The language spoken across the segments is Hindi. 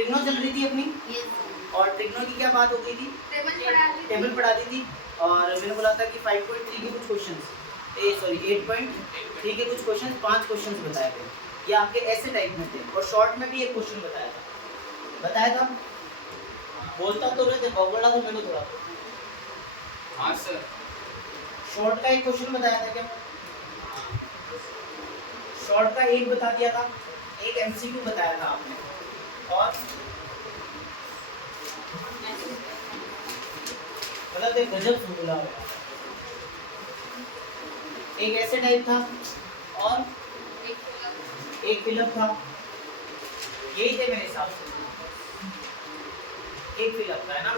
ट्रिग्नो चल रही थी अपनी, Yes. और ट्रिग्नो की क्या बात हो गई थी, टेबल पढ़ा दी थी। और मैंने बोला था कि 5.3 के कुछ क्वेश्चंस, 8.3 के कुछ क्वेश्चंस, 5 क्वेश्चंस बताए थे, ये आपके ऐसे टाइप में थे। और शॉर्ट में भी एक क्वेश्चन बताया था, बोलता तो रहे थे, बोला तो मैंने थोड़ा। हाँ सर। शॉर्ट का एक क्वेश्चन बताया था क्या, शॉर्ट का एक बता दिया था, एक एमसीक्यू बताया था आपने, और मतलब एक गजब फॉर्मूला है, एक ऐसे टाइप था, और एक फिलअप था, यही थे मेरे हिसाब से। एक फिलअप था, है ना।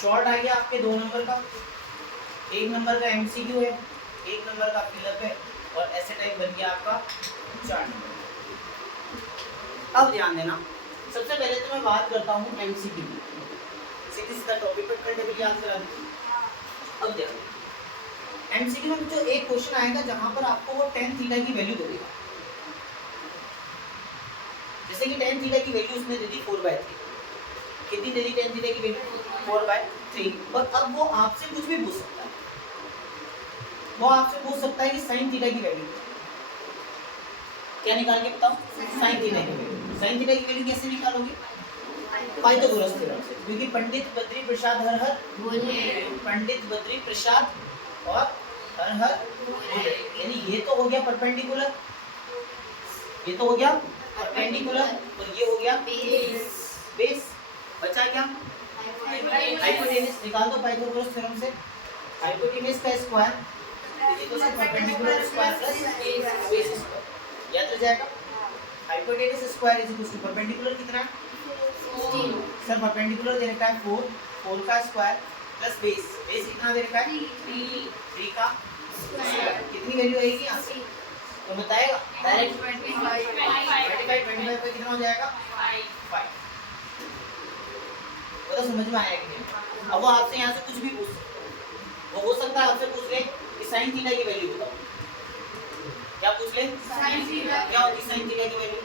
शॉर्ट आ गया आपके 2 नंबर का, 1 नंबर का एमसीक्यू है, 1 नंबर का फिलअप है, और ऐसे टाइप बन गया आपका 4 नंबर। अब ध्यान देना, सबसे पहले तो मैं बात करता हूँ एमसीक्यू, सीधी सीधा टॉपिक पर टेबल याद करा दी। अब ध्यान, एमसीक्यू में जो एक क्वेश्चन आएगा जहां पर आपको वो tan थीटा की वैल्यू दे देगा, जैसे कि tan थीटा की वैल्यू उसने दे दी 4/3, कितनी दे दी tan थीटा की वैल्यू 4/3। और अब वो आपसे कुछ भी पूछ सकता है, वो आपसे पूछ सकता है कि sin थीटा की वैल्यू क्या निकाल के बताओ, sin थीटा की वैल्यू। sin थीटा की वैल्यू कैसे निकालोगे, पाइथागोरस थ्योरम से, क्योंकि पंडित बद्री प्रसाद हर हर बोले, पंडित बद्री प्रसाद और हर हर बोले, यानी ये तो हो गया परपेंडिकुलर, ये तो हो गया परपेंडिकुलर, और ये हो गया बेस। बचा क्या, हाइपोटेनस। निकाल दो पाइथागोरस थ्योरम से, हाइपोटेनस का square equal to perpendicular square plus base square, याद रह जाएगा। Hypotenuse square is equal to perpendicular कितना है, सर परपेंडिकुलर दे रखा है 4 का स्क्वायर प्लस बेस कितना दे रखा है 3 का स्क्वायर, कितनी वैल्यू आएगी यहाँ से तो बताएगा डायरेक्ट 25 पे कितना हो जाएगा 5। तो समझ में आया कि नहीं। अब वो आपसे यहाँ से कुछ भी पूछ सकता है, वो हो सकता है आपसे पूछ ले कि sin थीटा की वैल्यू बताओ, क्या पूछ ले sin थीटा, क्या होती है sin थीटा की वैल्यू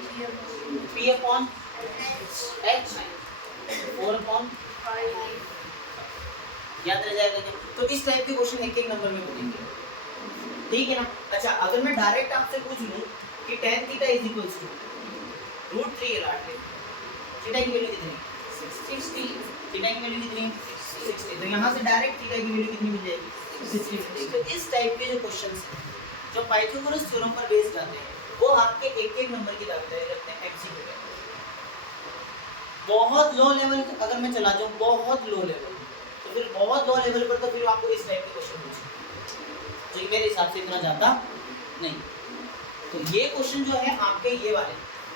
p/h 4/5, याद रह जाएगा क्या। तो इस टाइप के क्वेश्चन एक नंबर में बनेंगे, ठीक है ना। अच्छा, अगर मैं डायरेक्ट आपसे पूछ लूं कि tan theta is equals to √3 लाट ले, थीटा की वैल्यू कितनी 60, थीटा की वैल्यू कितनी 60, तो यहाँ से डायरेक्ट थीटा की वैल्यू कितनी मिल जाएगी 60। तो इस टाइप के जो क्वेश्चंस हैं जो पाइथागोरस थ्योरम पर बेस्ड आते हैं वो आपके एक नंबर की तैयारी करते हैं एमसीक्यू में। बहुत लो लेवल अगर मैं चला जाऊँ, बहुत लो लेवल, तो फिर बहुत लो लेवल पर तो फिर आपको इस टाइप के क्वेश्चन पूछे, जो मेरे हिसाब से इतना ज़्यादा नहीं। तो ये क्वेश्चन जो है आपके ये वाले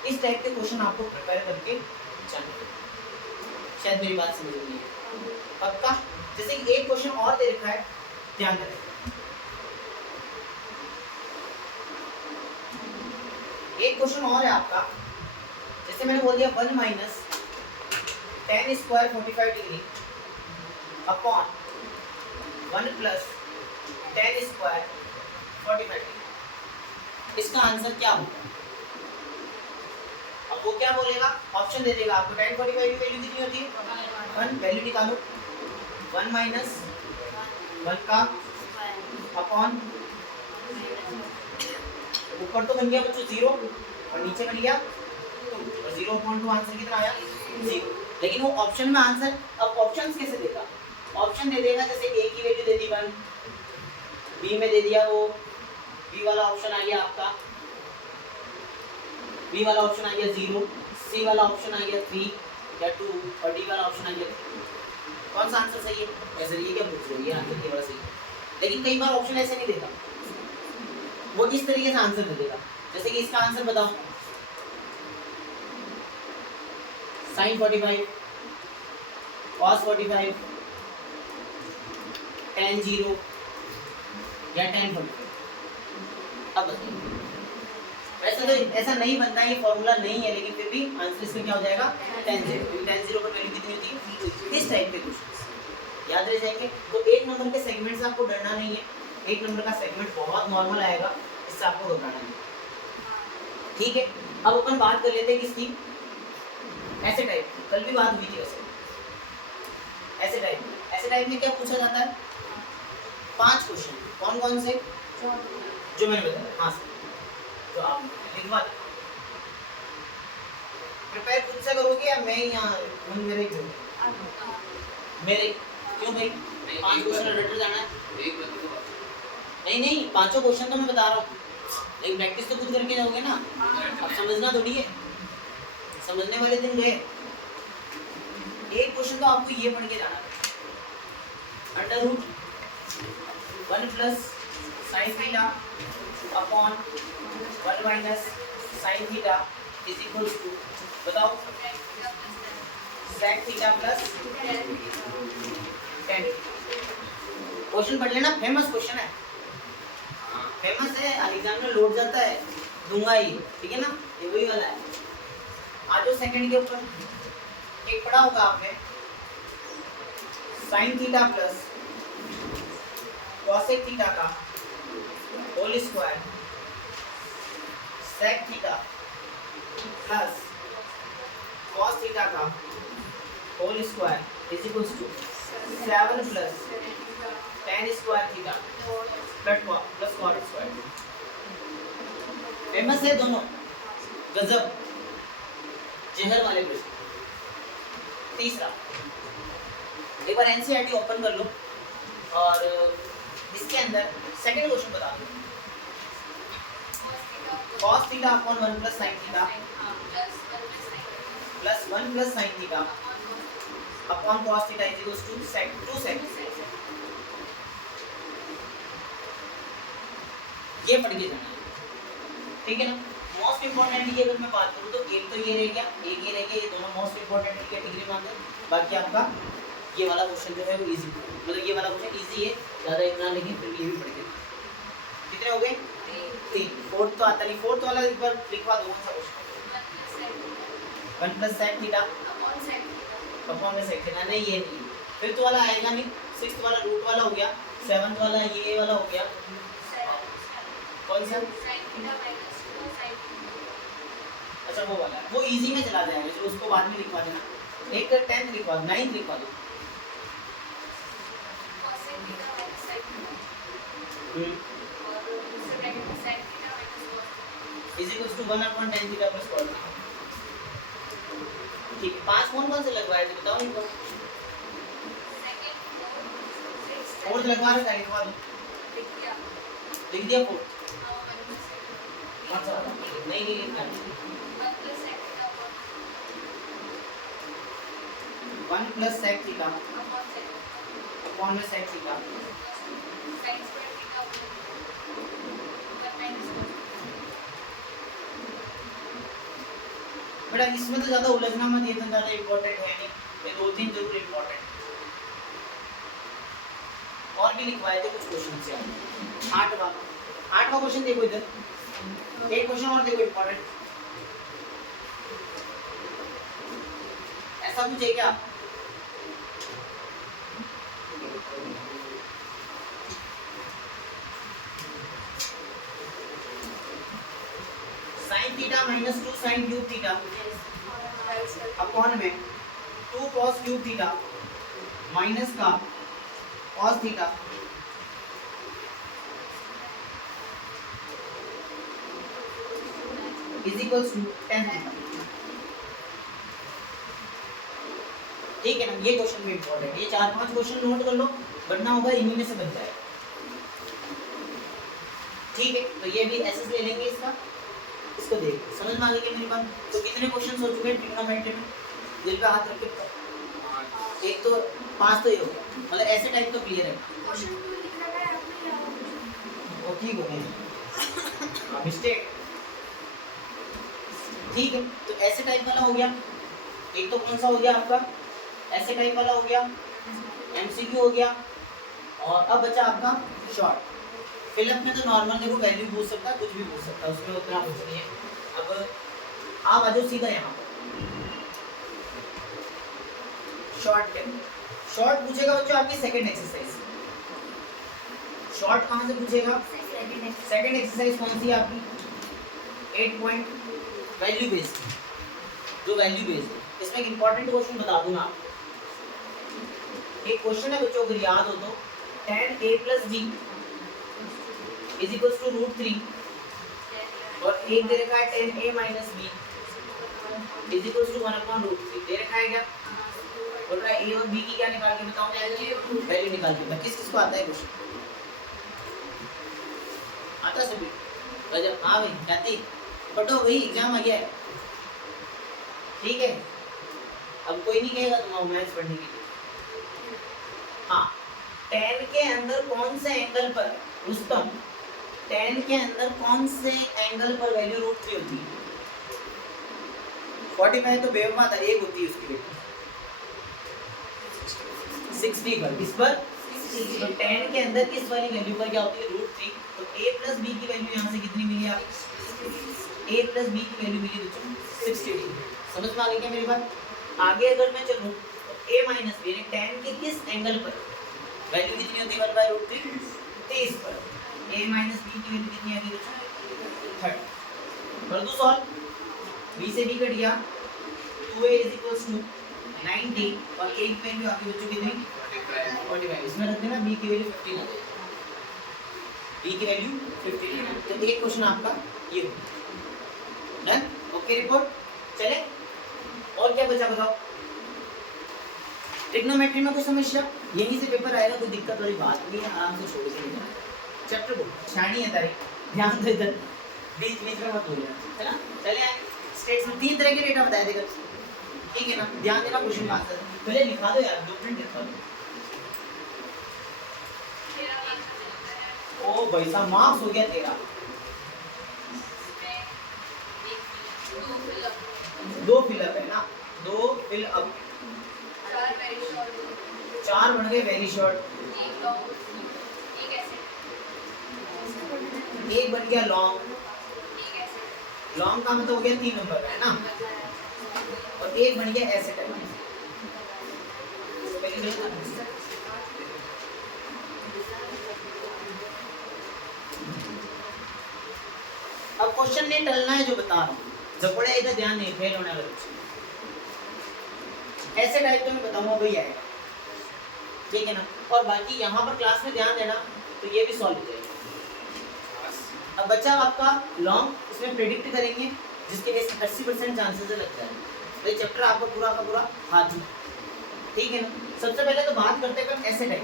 इस टाइप के क्वेश्चन आपको प्रिपेयर करके चलना, शायद मेरी बात समझ में नहीं पक्का। जैसे कि एक क्वेश्चन और दे रखा है, ध्यान रखें, एक क्वेश्चन और है आपका, जैसे मैंने बोल दिया 1 minus tan square 45 degree upon 1 plus tan square 45 degree, इसका आंसर क्या होगा। अब वो क्या बोलेगा, ऑप्शन दे देगा आपको, tan 45 की वैल्यू कितनी होती है 1, वैल्यू निकालो 1 माइनस 1 का अपॉन, ऊपर तो बन गया बच्चों 0 और नीचे बन गया 2, और 0.2 आंसर कितना आया 0। लेकिन वो ऑप्शन में आंसर, अब ऑप्शंस कैसे देगा, ऑप्शन दे देगा, जैसे a की वैल्यू दे दी 1, b में दे दिया वो b वाला ऑप्शन आ गया आपका, b वाला ऑप्शन आ गया 0, c वाला ऑप्शन आ गया 3 या 2, और d वाला ऑप्शन आ गया 3। कौन सा आंसर सही है, ऐसे ये क्या पूछ रहे हो, ये आंसर के वाला सही है। लेकिन कई बार ऑप्शन ऐसे नहीं देता, वो इस तरीके से आंसर दे देगा, जैसे कि इसका आंसर बताओ sin 45 cos 45 tan 0 या tan 45। अब बताइए, वैसे तो ऐसा नहीं बनता, ये फॉर्मूला नहीं है, लेकिन फिर भी आंसर इसका क्या हो जाएगा tan 0, क्योंकि tan 0 पर वैल्यू कितनी होती है, इस टाइप के क्वेश्चंस याद रह जाएंगे। तो एक नंबर के सेगमेंट से आपको डरना नहीं है, एक नंबर का सेगमेंट बहुत नॉर्मल आएगा, इससे आपको घबराना नहीं, ठीक है। अब अपन बात कर लेते हैं किसकी, ऐसे टाइप कल भी बात हुई थी वैसे। ऐसे टाइप में क्या पूछा जाता है? 5 क्वेश्चन। कौन कौन से? जो मैंने बताया। हाँ सर, तो आप लिखवा दो। प्रिपेयर खुद से करोगे या मैं यहाँ मेरे क्यों भाई? 5 क्वेश्चन रट जाना है। एक बता दो। नहीं, पांचों क्वेश्चन तो मैं बता रहा हूँ, लेकिन प्रैक्टिस तो खुद करके जाओगे ना। अब समझना थोड़ी है, समझने वाले दिन गए। एक क्वेश्चन तो आपको ये पढ़ के जाना है, under root 1 plus sine theta upon 1 minus sine theta is equals to, बताओ, sec theta plus ten. Question पढ़ लेना, फेमस क्वेश्चन है, फेमस है, एग्जाम में लोड जाता है, दूंगा ही, ठीक है ना, ये वही वाला है। आ जाओ सेकंड के ऊपर। एक पढ़ा होगा आपने, sine theta plus cosec theta का whole square sec theta plus cos theta का whole square is equals to 7 plus tan square theta plus cot square. Famous है दोनों, गजब, जहर वाले प्रश्न। तीसरा, एक बार एनसीईआरटी ओपन कर लो और इसके अंदर सेकंड क्वेश्चन बता दो। cos theta upon 1 plus sin theta plus 1 plus sin theta upon cos theta is equals to sec 2 sec। ये पढ़ के जाना है, ठीक है ना। मोस्ट इंपोर्टेंट की अगर मैं बात करूं तो एक तो ये रह गया, एक ये रह गया, ये दोनों मोस्ट इंपोर्टेंट की कैटेगरी में आते हैं। बाकी आपका ये वाला क्वेश्चन जो है वो इजी, मतलब ये वाला क्वेश्चन इजी है, ज़्यादा इतना नहीं, फिर ये भी पढ़ के। कितने हो गए? 3। फोर्थ तो आता नहीं, फोर्थ वाला एक बार लिखवा दो। कौन सा question? 1 plus sec theta upon में sec थीटा, नहीं ये नहीं, फिफ्थ वाला आएगा नहीं, सिक्स्थ वाला रूट वाला हो गया, सेवंथ वाला ये वाला हो गया, कौन सा? अच्छा वो वाला, वो इजी में चला जाएगा, जो उसको बाद में लिखवा देना। एक 10th लिखवा दो, 9th लिखवा दो। Is equals to 1/10 theta plus cos theta. ठीक है, 5 कौन से लगवाए थे बताओ इनको? फोर्थ लगवा रहे थे, लिखवा दो। लिख दिया फोर्थ? नहीं लिखना है। 1 प्लस sec थीटा अपॉन में sec थीटा बेटा इसमें तो ज्यादा उलझना मत, ये तो ज्यादा इंपॉर्टेंट है नहीं, ये 2-3 जरूर इंपॉर्टेंट। और भी लिखवाए थे कुछ क्वेश्चन से। 8वां क्वेश्चन देखो इधर, एक क्वेश्चन और देखो इंपॉर्टेंट। ऐसा कुछ है क्या? sin theta minus 2 sin cube theta upon में 2 cos क्यूब थीटा माइनस का cos theta is equals to tan theta. ठीक है ना, ये क्वेश्चन भी इंपॉर्टेंट है। ये 4-5 क्वेश्चन नोट कर लो, बनना होगा इन्हीं में से बन जाएगा। ठीक है, तो ये भी एसएस ले लेंगे इसका, इसको देख समझ में आ गई मेरी बात। तो कितने क्वेश्चन हो चुके हैं ट्रिग्नोमेट्री में? दिल पे हाथ रख के, एक तो 5 तो ये हो गया, मतलब ऐसे टाइप तो क्लियर है। वो ठीक हो गया, मिस्टेक। ठीक है, तो ऐसे टाइप वाला हो गया। एक तो कौन सा हो गया आपका? ऐसे टाइप वाला हो गया, एमसीक्यू हो गया। और अब बचा आपका शॉर्ट। फिलअप में तो नॉर्मल देखो वैल्यू पूछ सकता है, कुछ भी पूछ सकता है, उसमें उतना कुछ नहीं है। अब आप आ जाओ सीधा यहाँ शॉर्ट के। शॉर्ट पूछेगा बच्चों आपकी सेकंड एक्सरसाइज। शॉर्ट कहाँ से पूछेगा? सेकंड एक्सरसाइज कौन सी है आपकी? 8 पॉइंट वैल्यू बेस्ड, जो वैल्यू बेस्ड है। इसमें एक इंपॉर्टेंट क्वेश्चन बता दूं मैं आपको। एक क्वेश्चन है बच्चों, अगर याद हो तो, tan a plus b is equals to √3 और एक दे रखा है tan a minus b is equals to 1/√3 दे रखा है क्या? बोल रहा है a और b की क्या निकाल के बताओ, वैल्यू निकाल के बताओ। किस किस को आता है क्वेश्चन? आता सभी? रजब, हाँ भाई ख्याति पढ़ो भाई, एग्जाम आ गया है, ठीक है। अब कोई नहीं कहेगा तुम मैथ्स पढ़ने के लिए। हाँ, tan के अंदर कौन से एंगल पर रुस्तम, tan के अंदर कौन से एंगल पर वैल्यू √3 होती है? 45 तो बेवफा था, एक होती है उसकी वैल्यू 60 पर। किस पर? तो tan के अंदर किस वाली वैल्यू पर क्या होती है? √3। तो a plus b की वैल्यू यहाँ से कितनी मिली आपको? a plus b की वैल्यू मिली बच्चों 60 डिग्री। समझ में आ गई क्या मेरी बात? आगे अगर मैं चलूं तो a minus b tan के किस एंगल पर वैल्यू कितनी होती है? 1/√3 30 पर। a minus b की वैल्यू कितनी आ गई बच्चों? 30। कर दूं सॉल्व, b से b कट गया, 2a is equals to 90 और a की वैल्यू आपकी बच्चों कितनी? 45। इसमें रख देना b की वैल्यू 15 आ जाएगी, b की वैल्यू 15। तो एक क्वेश्चन आपका ये हो डन। ओके रिपोर्ट चले, और क्या बचा बताओ? ट्रिग्नोमेट्री में कोई समस्या? यहीं से पेपर आएगा, कोई दिक्कत वाली बात नहीं है, आराम से छोड़ के चैप्टर को शानी है तारीख, ध्यान दो इधर, बीच बीच में मत बोलिए, है ना। चले आए, स्टेट्स में 3 तरह के डेटा बताए देगा, ठीक है ना। ध्यान देना, क्वेश्चन आंसर पहले लिखा दो यार, डॉक्यूमेंट लिखा दो। ओ भाई साहब, मार्क्स हो गया तेरा। 2 फिलअप है ना, 2 फिलअप, 4 बन गए वेरी शॉर्ट, एक बन गया लॉन्ग, लॉन्ग का मतलब हो गया 3 नंबर है ना, और एक बन गया एसेट है। अब क्वेश्चन नहीं टलना है जो बता रहा हूँ, झपड़े इधर ध्यान नहीं, फेल होने वाले बच्चे। ऐसे टाइप तो मैं बताऊंगा भाई आएगा, ठीक है ना। और बाकी यहाँ पर क्लास में ध्यान देना, तो ये भी सॉल्व हो जाएगा। अब बच्चा आपका लॉन्ग, इसमें प्रेडिक्ट करेंगे जिसके 80% चांसेस लग जाए, तो ये चैप्टर आपका पूरा का पूरा हाथ में, ठीक है ना। सबसे पहले तो बात करते हैं ऐसे टाइप,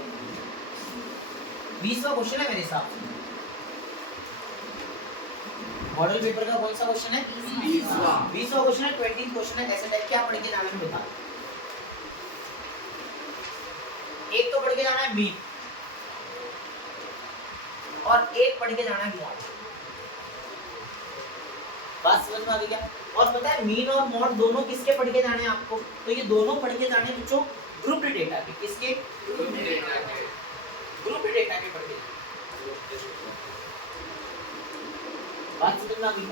20वां क्वेश्चन है मेरे हिसाब से मॉडल पेपर का। कौन सा क्वेश्चन है? 20वां क्वेश्चन है, 20 क्वेश्चन है। ऐसे टाइप क्या पढ़ के जाना है बता। एक तो पढ़ के जाना है मीन, और एक पढ़ के जाना है मॉड। बात समझ में आ गई क्या? और पता है मीन और मॉड दोनों किसके पढ़ के जाने हैं आपको? तो ये दोनों पढ़ के जाने बच्चों ग्रुप डेटा के। किसके? ग्रुप डेटा के पढ़ के। बात समझ में आ गई?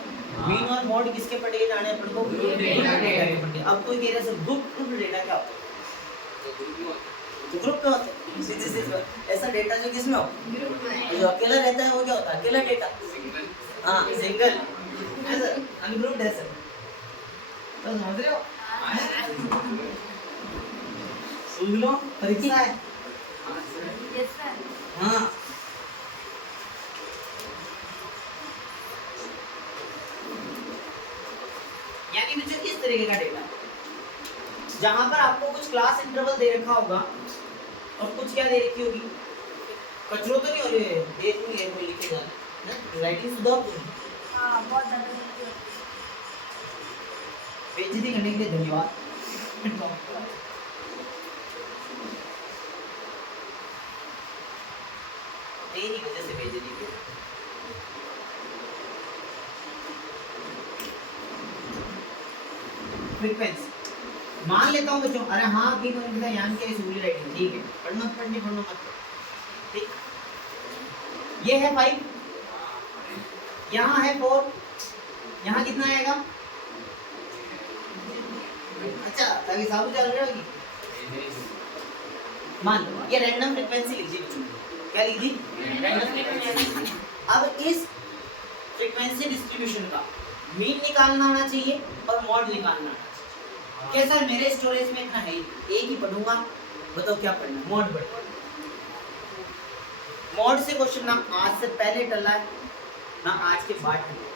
मीन और मॉड किसके पढ़ के जाने हैं अपन को? ग्रुप डेटा के पढ़ के। अब कोई कह रहा है सर ग्रुप डेटा क्या होता है? तो ग्रुप में होता है ऐसा डेटा जो किसमें हो? जो अकेला रहता है वो क्या होता है? अकेला डेटा। हाँ सिंगल ऐसा अनग्रुप्ड है सर, तो समझ रहे हो? सुन लो, परीक्षा है। हाँ यानी मुझे इस तरीके का डेटा जहां पर आपको कुछ क्लास इंटरवल दे रखा होगा और कुछ क्या दे रखी होगी, कचरो तो नहीं हो रही है, एक में लिखेगा ना, राइटिंग सुधार तो हां बहुत ज्यादा बेइज्जती करने के लिए धन्यवाद। तेरी वजह से बेइज्जती की। फ्रीक्वेंसी मान लेता हूँ बच्चों, अरे हाँ ठीक है बेटा, यान के सूली राइटिंग ठीक है, पढ़ना मत ठीक। ये है 5, यहाँ है 4, यहाँ कितना आएगा? अच्छा ताकि साबु चल रही होगी। मान लो ये रैंडम फ्रीक्वेंसी लिख दीजिए। क्या लिख दी? Random frequency. अब इस फ्रीक्वेंसी डिस्ट्रीब्यूशन का मीन निकालना आना चाहिए और मॉड निकालना आना चाहिए। क्या सर मेरे स्टोरेज में इतना है ही, एक ही पढ़ूंगा, बताओ क्या पढ़ना, मॉड पढ़ना। मॉड से क्वेश्चन ना आज से पहले टला है ना आज के बाद टला।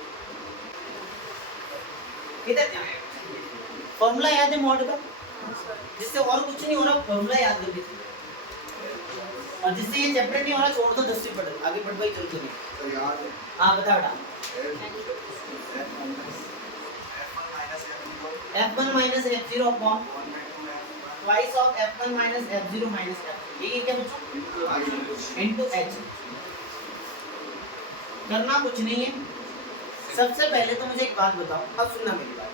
किधर ध्यान है? फॉर्मूला याद है मॉड का, जिससे और कुछ नहीं हो रहा, फॉर्मूला याद कर लीजिए, और जिससे ये चैप्टर नहीं हो रहा छोड़ दो, 10 पढ़ आगे बढ़ भाई, चल चलिए। हाँ बता बेटा। f1 minus f0 upon twice of f1 minus f0 minus f, ये क्या बच्चों into h। करना कुछ नहीं है, सबसे पहले तो मुझे एक बात बताओ, अब सुनना मेरी बात,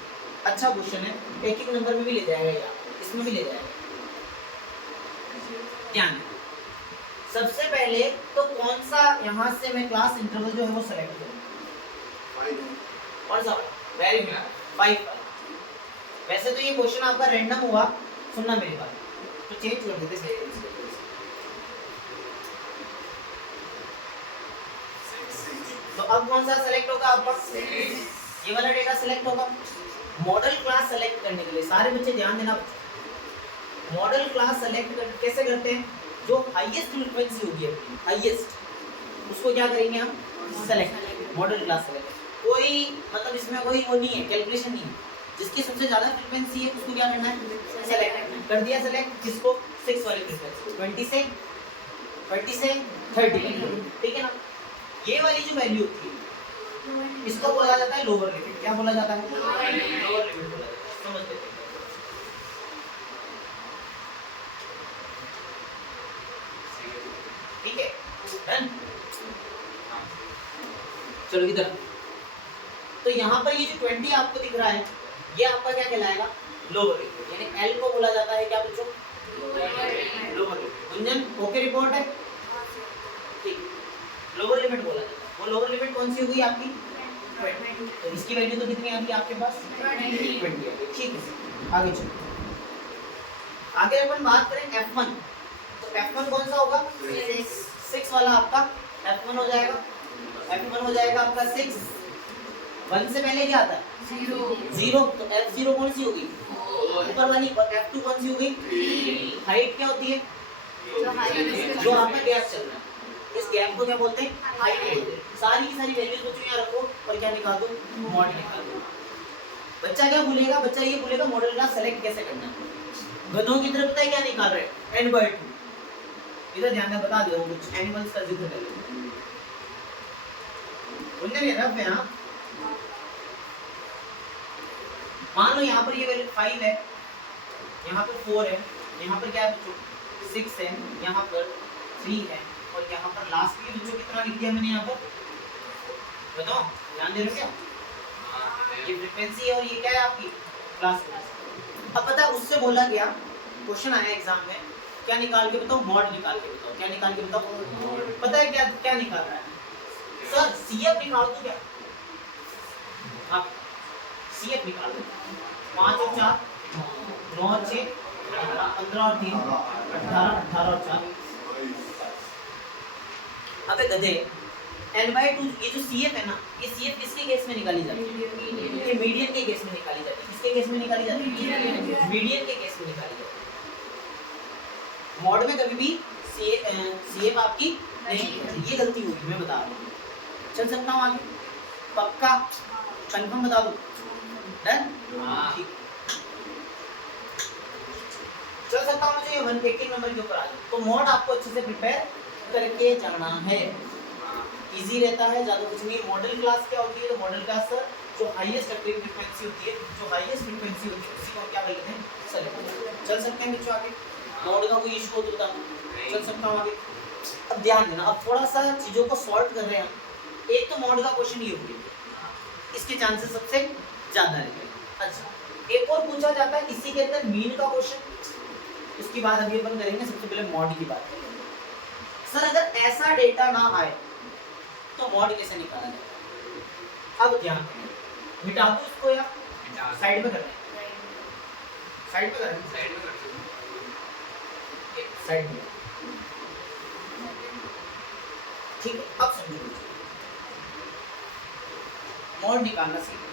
अच्छा क्वेश्चन है, एक एक नंबर में भी ले जाएगा या इसमें भी ले जाएगा, ध्यान है। सबसे पहले तो कौन सा यहाँ से मैं क्लास इंटरवल जो है वो सेलेक्ट करूँ, कौन सा, वेरी गुड, 5। वैसे तो ये क्वेश्चन आपका रैंडम हुआ, सुनना मेरी बात, तो चेंज कर देते हैं। तो अब कौन सा सेलेक्ट होगा आपका, ये वाला डेटा सेलेक्ट होगा। मॉडल क्लास सेलेक्ट करने के लिए सारे बच्चे ध्यान देना, मॉडल क्लास सेलेक्ट कैसे करते हैं, जो हाईएस्ट फ्रीक्वेंसी होगी अपनी, हाईएस्ट, उसको क्या करेंगे हम, सेलेक्ट, मॉडल क्लास सेलेक्ट। कोई मतलब इसमें कोई वो नहीं है, कैलकुलेशन नहीं है, जिसकी सबसे ज्यादा फ्रीक्वेंसी है उसको क्या करना है, सेलेक्ट कर दिया। सेलेक्ट किसको, 6 वाली फ्रीक्वेंसी, 20 से 30, ठीक है ना। ये वाली जो वैल्यू होती है इसको बोला जाता है लोअर लिमिट, क्या बोला जाता है, लोअर लिमिट बोला जाता है, समझ लेते हैं। ठीक है डन, चलो इधर। तो यहाँ पर ये जो 20 आपको दिख रहा है, ये आपका क्या कहलाएगा, लोअर लिमिट, यानी एल को बोला जाता है क्या बच्चों, lower limit. Gunjan okay report है, ठीक, लोअर लिमिट बोला जाता है। वो लोअर लिमिट कौन सी होगी आपकी, 20। तो इसकी वैल्यू तो कितनी आ गई आपके पास, 20, ठीक है। आगे चलो, आगे अपन बात करें F1, तो F1 कौन सा होगा, 6 वाला आपका F1 हो जाएगा, F1 हो जाएगा आपका 6। 1 से पहले क्या आता है, 0, तो F0 कौन सी होगी, ऊपर वाली, और F2 कौन सी होगी, हाइट क्या होती है, जो आपका गैप चल रहा है, इस गैप को क्या बोलते हैं, हाइट बोलते हैं। सारी की सारी वैल्यूज बच्चों यहाँ रखो और क्या निकाल दो, मॉड निकाल दो। बच्चा क्या भूलेगा, बच्चा ये भूलेगा मॉडल क्लास सेलेक्ट कैसे करना है। गधों की तरफ पता है क्या निकाल रहे हैं, n/2। इधर ध्यान में बता दे रहा हूँ, कुछ एनिमल्स का जिक्र कर लो, उनने नहीं रफ है। हाँ मान लो यहाँ पर ये वैल्यू 5 है, यहाँ पर 4 है, यहाँ पर क्या है बच्चों 6 है, यहाँ पर 3 है, और यहाँ पर लास्ट में बच्चों कितना लिख दिया मैंने यहाँ पर, बताओ ध्यान दे रहे हो क्या, ये फ्रीक्वेंसी है और ये क्या है आपकी क्लास। अब पता है उससे बोला गया, क्वेश्चन आया एग्जाम में, क्या निकाल के बताओ, मॉड निकाल के बताओ, क्या निकाल के बताओ, पता है क्या क्या निकाल रहा है सर, CF निकाल दो क्या, आप CF निकाल दो, 5 और 4 9 और 6 15 और 3 18 और 4। अबे गधे, n/2 ये जो CF है ना, ये CF किसके केस में निकाली जाती है, ये मीडियन के केस में निकाली जाती है। किसके केस में निकाली जाती है, मीडियन के केस में निकाली जाती है। मॉड में कभी भी CF आपकी नहीं, ये गलती होगी, मैं बता रहा हूँ। चल सकता हूँ आगे, पक्का कंफर्म बता दो, डन, ठीक, चल सकता हूँ मुझे ये 118 नंबर के ऊपर आ जाए। तो मॉड आपको अच्छे से प्रिपेयर करके जाना है, इजी रहता है, ज़्यादा कुछ नहीं। मॉडल क्लास क्या होती है, तो मॉडल क्लास जो हाईएस्ट फ्रीक्वेंसी होती है, जो हाईएस्ट फ्रीक्वेंसी होती है उसी को क्या बोलते हैं, सेलेक्ट। चल सकते हैं बच्चों आगे, मॉड का कोई इशू हो तो बताओ, चल सकता हूँ आगे। अब ध्यान देना, अब थोड़ा सा चीज़ों को सॉल्व कर रहे हैं हम। एक तो मॉड का क्वेश्चन ये होगी, इसके चांसेस सबसे ज़्यादा रहते हैं। अच्छा, एक और पूछा जाता है इसी के अंदर मीन का क्वेश्चन, उसकी बात अभी अपन करेंगे। सबसे पहले मॉड की बात करेंगे। सर अगर ऐसा डेटा ना आए तो मॉड कैसे निकाला जाए। अब ध्यान मिटा दो इसको या साइड में करना है, साइड में करना है, साइड में, ठीक है। अब समझो, मॉड निकालना सीखो।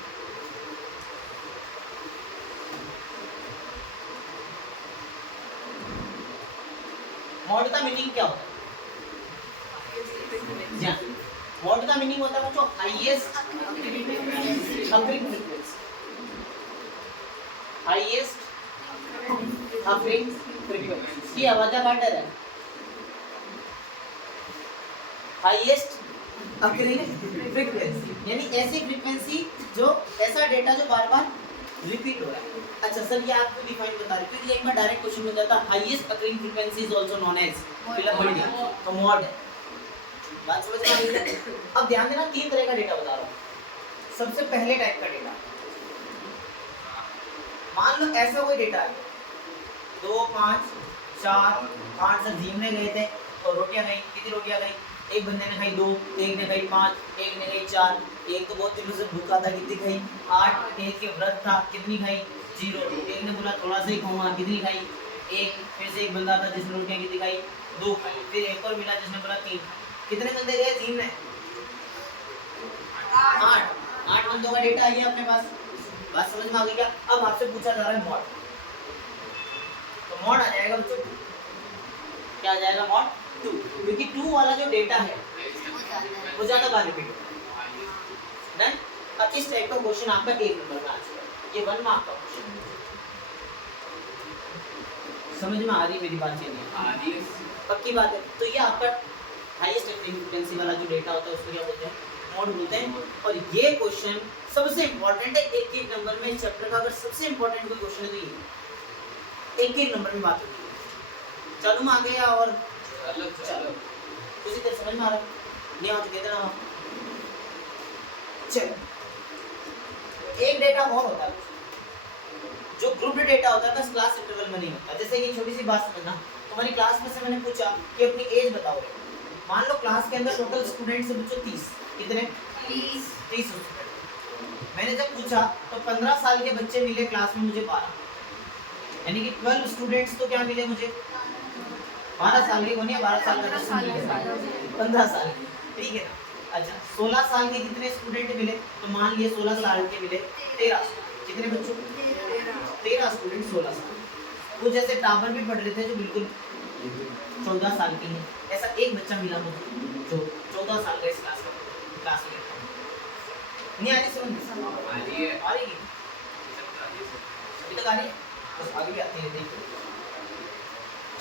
मॉड का मीनिंग क्या होता है? मॉड का मीनिंग होता है बच्चों highest occurring frequency, highest occurring frequency. ये आवाजा पार्टर है, हाईएस्ट अकरिंग फ्रीक्वेंसी यानी ऐसी फ्रीक्वेंसी जो ऐसा डेटा जो बार बार रिपीट हो रहा है। अच्छा सर ये आपको डिफाइन बता रहे क्योंकि एक बार डायरेक्ट क्वेश्चन में जाता highest occurring frequency is also known as फिलअबिलिटी, तो मॉड है। बात समझ में आई? अब ध्यान देना तीन तरह का डेटा बता रहा हूं। सबसे पहले टाइप का डेटा, मान लो ऐसा कोई डेटा है 2 5 4 5 से घूमने गए थे तो रोटियां गई, कितनी रोटियां गई? एक बंदे ने खाई 2, एक ने खाई 5, एक ने खाई 4, एक तो बहुत दिनों से भूखा था कितनी खाई 8, एक के व्रत था कितनी खाई 0, एक ने बोला थोड़ा सा ही खाऊंगा कितनी खाई 1, फिर से एक बंदा था जिसने रोटियां कितनी खाई 2 खाई, फिर एक और मिला जिसने बोला 3। कितने बंदे गए? 3 में 8 बंदों का डेटा है अपने पास। बात समझ में आ गई क्या? अब आपसे पूछा जा रहा है मॉड, तो मॉड आ जाएगा बच्चों, क्या आ जाएगा? मॉड 2, क्योंकि 2 वाला जो डेटा है वो ज्यादा बार रिपीट होगा। डन। अब इस टाइप का क्वेश्चन आपका 1 नंबर का आंसर है, ये 1 मार्क का क्वेश्चन है। समझ में आ रही मेरी बात? ये नहीं आ रही पक्की बात है। तो ये आपका हाईएस्ट अकरिंग फ्रीक्वेंसी वाला जो डेटा होता है उसको क्या बोलते हैं? मॉड बोलते हैं। और ये क्वेश्चन सबसे इंपॉर्टेंट है, एक नंबर में चैप्टर का अगर सबसे इंपॉर्टेंट कोई क्वेश्चन है तो ये एक नंबर में बात होती है। चलो मैं आ गया और चलो उसी तरह समझ में आ रहा है? नहीं आ तो कह देना। चलो एक डेटा और होता है जो ग्रुप डेटा होता है, बस क्लास इंटरवल में नहीं होता। जैसे ये छोटी सी बात समझना, तुम्हारी क्लास में से मैंने पूछा कि अपनी एज बताओ। मान लो क्लास के अंदर टोटल स्टूडेंट्स है बच्चों 30, कितने? 30 स्टूडेंट। मैंने जब पूछा तो 15 साल के बच्चे मिले क्लास में मुझे 12, यानी कि 12 स्टूडेंट्स तो क्या मिले मुझे? 12 साल के कौन है? 12 साल का 15 साल, ठीक है ना? अच्छा 16 साल के कितने स्टूडेंट मिले? तो मान लिए 16 साल के मिले 13। कितने बच्चों? 13 स्टूडेंट 16 साल। वो जैसे टावर भी पढ़ रहे थे जो बिल्कुल 14 साल की है, ऐसा एक बच्चा मिला मुझे जो 14 साल का इस क्लास में नहीं आ रही समझ? आ रही है। अभी तक आ रही है, बस आगे भी आती है। देखो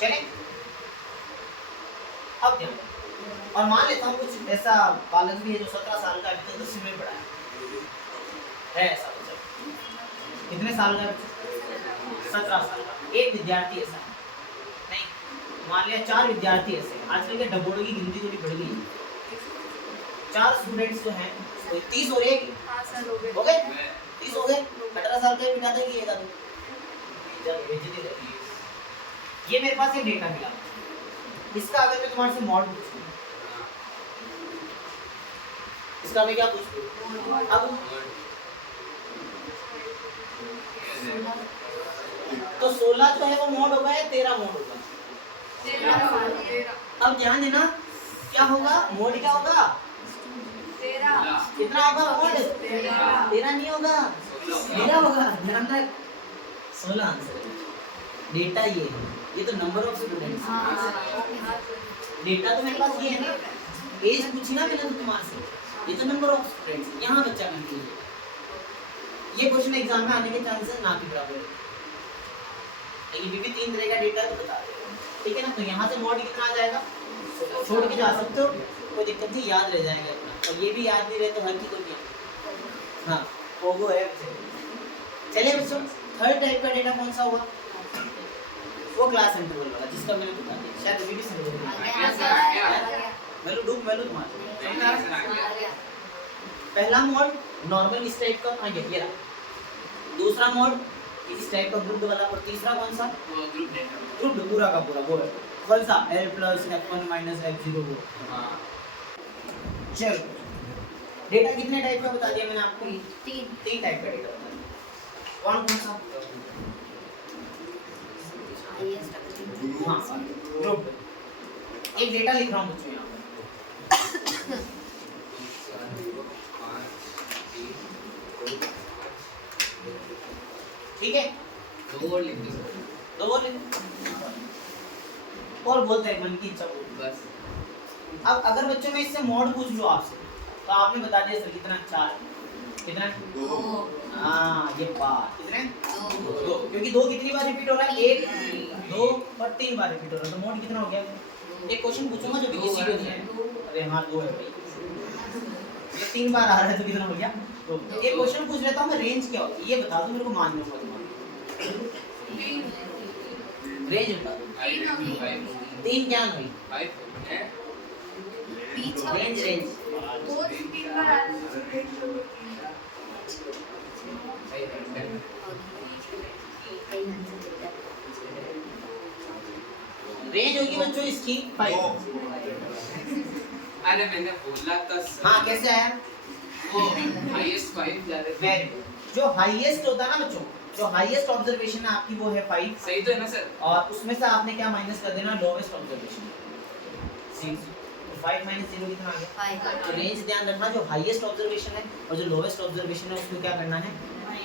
चलें अब ध्यान, और मान लेता हूँ कुछ ऐसा बालक भी है जो 17 साल का अभी तक 10वीं में पढ़ा है ऐसा बच्चा। कितने साल का है बच्चा? 17 साल का। एक विद्यार्थी ऐसा नहीं, मान लिया 4 विद्यार्थी ऐसे। आजकल के डबोड़ों की गिनती थोड़ी बढ़ गई है। 4 स्टूडेंट्स जो हैं 30 हो गए, हो गए 30 हो गए। 18 साल का बिठा देगी ये मेरे पास ये डेटा मिला। इसका अगर मैं तुम्हारे से मॉड पूछूं, इसका मैं क्या पूछूं? अब तो 16 जो है वो मॉड होगा या 13 मॉड होगा? अब ध्यान देना क्या होगा? मॉड क्या होगा? 13। कितना होगा मॉड? 13 नहीं होगा, 13 होगा। ध्यान रख 16 आंसर। डेटा ये तो नंबर ऑफ स्टूडेंट्स। डेटा तो मेरे पास ये है ना, एज पूछी ना मैंने तो तुम्हारे से, ये तो नंबर ऑफ स्टूडेंट्स। यहाँ बच्चा कंफ्यूज है। ये क्वेश्चन एग्जाम में आने के चांसेस ना के बराबर है। लेकिन भी 3 तरह का डेटा तो बता रहे हो, ठीक है ना? तो यहाँ से मॉड कितना आ जाएगा? छोड़ के जा सकते हो, कोई दिक्कत नहीं, याद रह जाएगा इतना। और ये भी याद नहीं रहे तो हर की कोई नहीं। हाँ वो है। चलिए बच्चों थर्ड टाइप का डेटा कौन सा होगा? वो क्लास इंटरवल वाला जिसका मैंने बता दिया, शायद अभी भी समझ में तुम्हारा। पहला मोड नॉर्मल इस टाइप का आ गया, ये रहा। दूसरा मोड इस टाइप का ग्रुप वाला, और तीसरा कौन सा? ग्रुप पूरा का पूरा वो है कौन सा? L + F1 - F0 वो। चलो डेटा कितने टाइप का बता दिया मैंने आपको? 3 टाइप का डेटा बता दिया। कौन सा? हाँ ग्रुप। एक डेटा लिख रहा हूँ बच्चों यहाँ पर, ठीक है? 2 और लिख दो। 2 और लिख। और बोलते हैं मन की इच्छा बोल। बस अब अगर बच्चों में इससे मॉड पूछ लो आपसे तो आपने बता दिया सर कितना 4 कितना 2 हाँ ये बात कितने 2 क्योंकि 2 कितनी बार रिपीट हो रहा है 1 2 और 3 बार रिपीट हो रहा है तो मॉड कितना हो गया। एक क्वेश्चन पूछूंगा जो किसी को नहीं है। अरे हाँ 2 है भाई ये 3 बार आ रहा है तो कितना हो गया 2। एक क्वेश्चन पूछ लेता हूँ मैं रेंज क्या होती है ये बता दो मेरे को मान लूंगा तुम्हारी रेंज बता दो 3 क्या हुई 5 है रेंज रेंज रेंज होगी बच्चों इसकी 5। अरे मैंने बोला था सर। हाँ कैसे आया वो हाईएस्ट 5 जा रहे थे। वेरी जो हाईएस्ट होता है ना बच्चों जो हाईएस्ट ऑब्जर्वेशन है आपकी वो है 5 सही तो है ना सर। और उसमें से आपने क्या माइनस कर देना लोवेस्ट ऑब्जर्वेशन 6 तो 5 माइनस 0 कितना आ गया। तो रेंज ध्यान रखना जो हाईएस्ट ऑब्जर्वेशन है और जो लोवेस्ट ऑब्जर्वेशन है उसको क्या करना है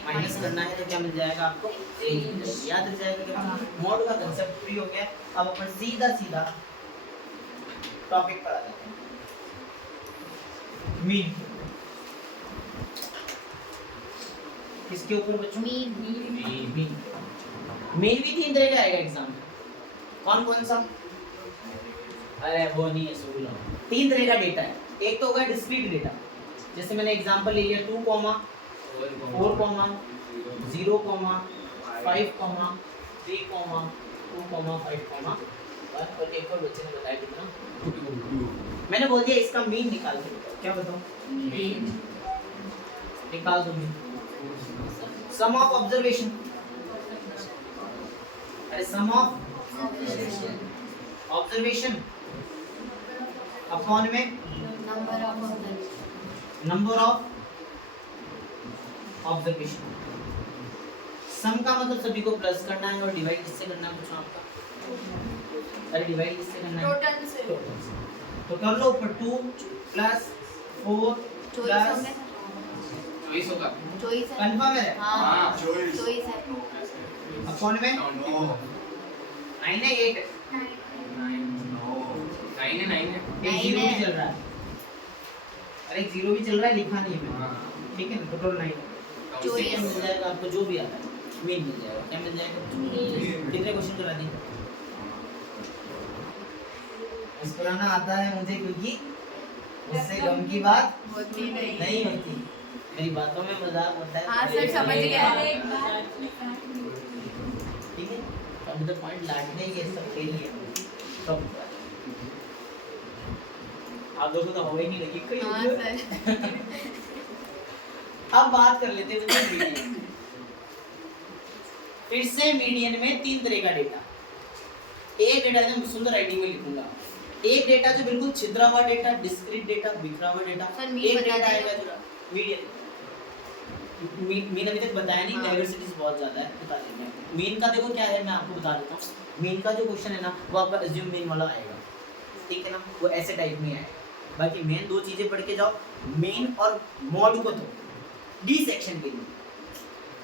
माइनस करना है तो क्या मिल जाएगा आपको रेंज याद रह जाएगा क्या मॉड का कांसेप्ट फ्री हो गया। अब अपन सीधा सीधा टॉपिक पर आ जाते हैं मीन किसके ऊपर बच्चों मीन मीन भी 3 तरह का आएगा एग्जाम में कौन कौन सा अरे वो नहीं है सुन लो 3 तरह का डेटा है। एक तो होगा डिस्क्रीट डेटा जैसे मैंने एग्जांपल ले लिया 2, 4, 0, 5, 3, 2, 5, 1 और एक और बच्चे ने बताया कितना मैंने बोल दिया इसका मीन निकाल दो क्या बताऊं मीन निकाल दो मीन सम ऑफ ऑब्जर्वेशन अरे सम ऑफ ऑब्जर्वेशन अपॉन में नंबर ऑफ ऑब्जर्वेशन सम का मतलब सभी को प्लस करना है और डिवाइड किससे करना है पूछो आपका अरे डिवाइड किससे करना है टोटल से तो कर लो ऊपर 2 प्लस 4 प्लस चॉइस होगा। कंफर्म है हाँ अपॉन में 9 9 है 8 9 है एक जीरो भी चल रहा है अरे एक जीरो भी चल रहा है लिखा नहीं है मैंने ठीक है ना टोटल 9 है इससे क्या मिल जाएगा आपको जो भी आता है मीन मिल जाएगा क्या मिल जाएगा कितने क्वेश्चन करा दिए मुस्कुराना आता है मुझे क्योंकि उससे गम की बात होती नहीं होती मेरी बातों में मजाक होता है हाँ सर समझ गया ठीक है अभी तो पॉइंट लाटने ही है सब फेल ही है सब आप लोगों को तो हवा ही नहीं लगी कोई हाँ सर अब बात कर लेते हैं बच्चों मीडियन फिर से मीडियन में 3 तरह का डेटा एक डेटा जो मैं सुंदर राइटिंग में लिखूंगा एक डेटा जो बिल्कुल छिद्रा हुआ डेटा डिस्क्रीट डेटा बिखरा हुआ डेटा सर, मीन एक बता डेटा दीजिए। आएगा जो मीडियन मीन अभी तक बताया नहीं हाँ। डाइवर्सिटीज बहुत ज्यादा है बता देते हैं मीन का देखो क्या है मैं आपको बता देता हूँ मीन का जो क्वेश्चन है ना वो आपका अज्यूम मीन वाला आएगा ठीक है ना वो ऐसे टाइप में आएगा बाकी मेन 2 चीजें पढ़ के जाओ मीन और मॉड को तो डी सेक्शन के लिए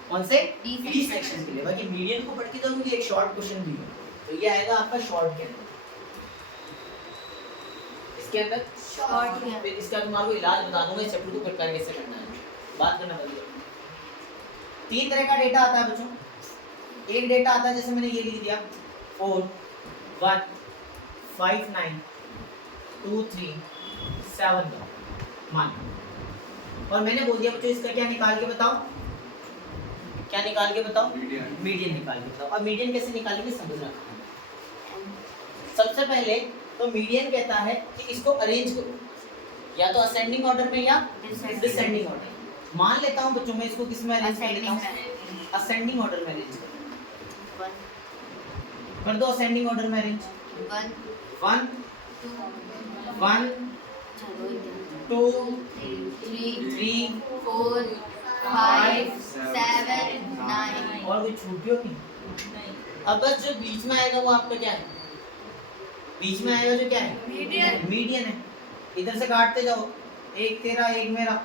कौन से D डी सेक्शन के लिए बाकी मीडियन को पढ़ के जाओगे एक शॉर्ट क्वेश्चन भी है तो ये आएगा आपका शॉर्ट के अंदर इसके अंदर शॉर्ट में फिर इसका तुम्हारे को इलाज बता दूंगा इस चैप्टर को प्रकार कैसे करना है बात करना बंद करो 3 तरह का डेटा आता है बच्चों एक डेटा आता है जैसे मैंने ये लिख दिया 4 1 5 9 2 3 7 मान और मैंने बोल दिया बच्चों इसका क्या निकाल के बताओ क्या निकाल के बताओ मीडियन मीडियन निकाल के बताओ अब मीडियन कैसे निकालेंगे समझना सबसे पहले तो मीडियन कहता है कि इसको अरेंज करो या तो असेंडिंग ऑर्डर में या डिसेंडिंग ऑर्डर मान लेता हूं बच्चों मैं इसको किस में अरेंज कर लेता हूं असेंडिंग ऑर्डर में अरेंज कर दो असेंडिंग ऑर्डर में अरेंज 1 1 2 3 4 5 7 9 और कोई छूटियो नहीं अब बस जो बीच में आएगा वो आपका क्या है बीच में आएगा जो क्या है मीडियन है इधर से काटते जाओ एक तेरा एक मेरा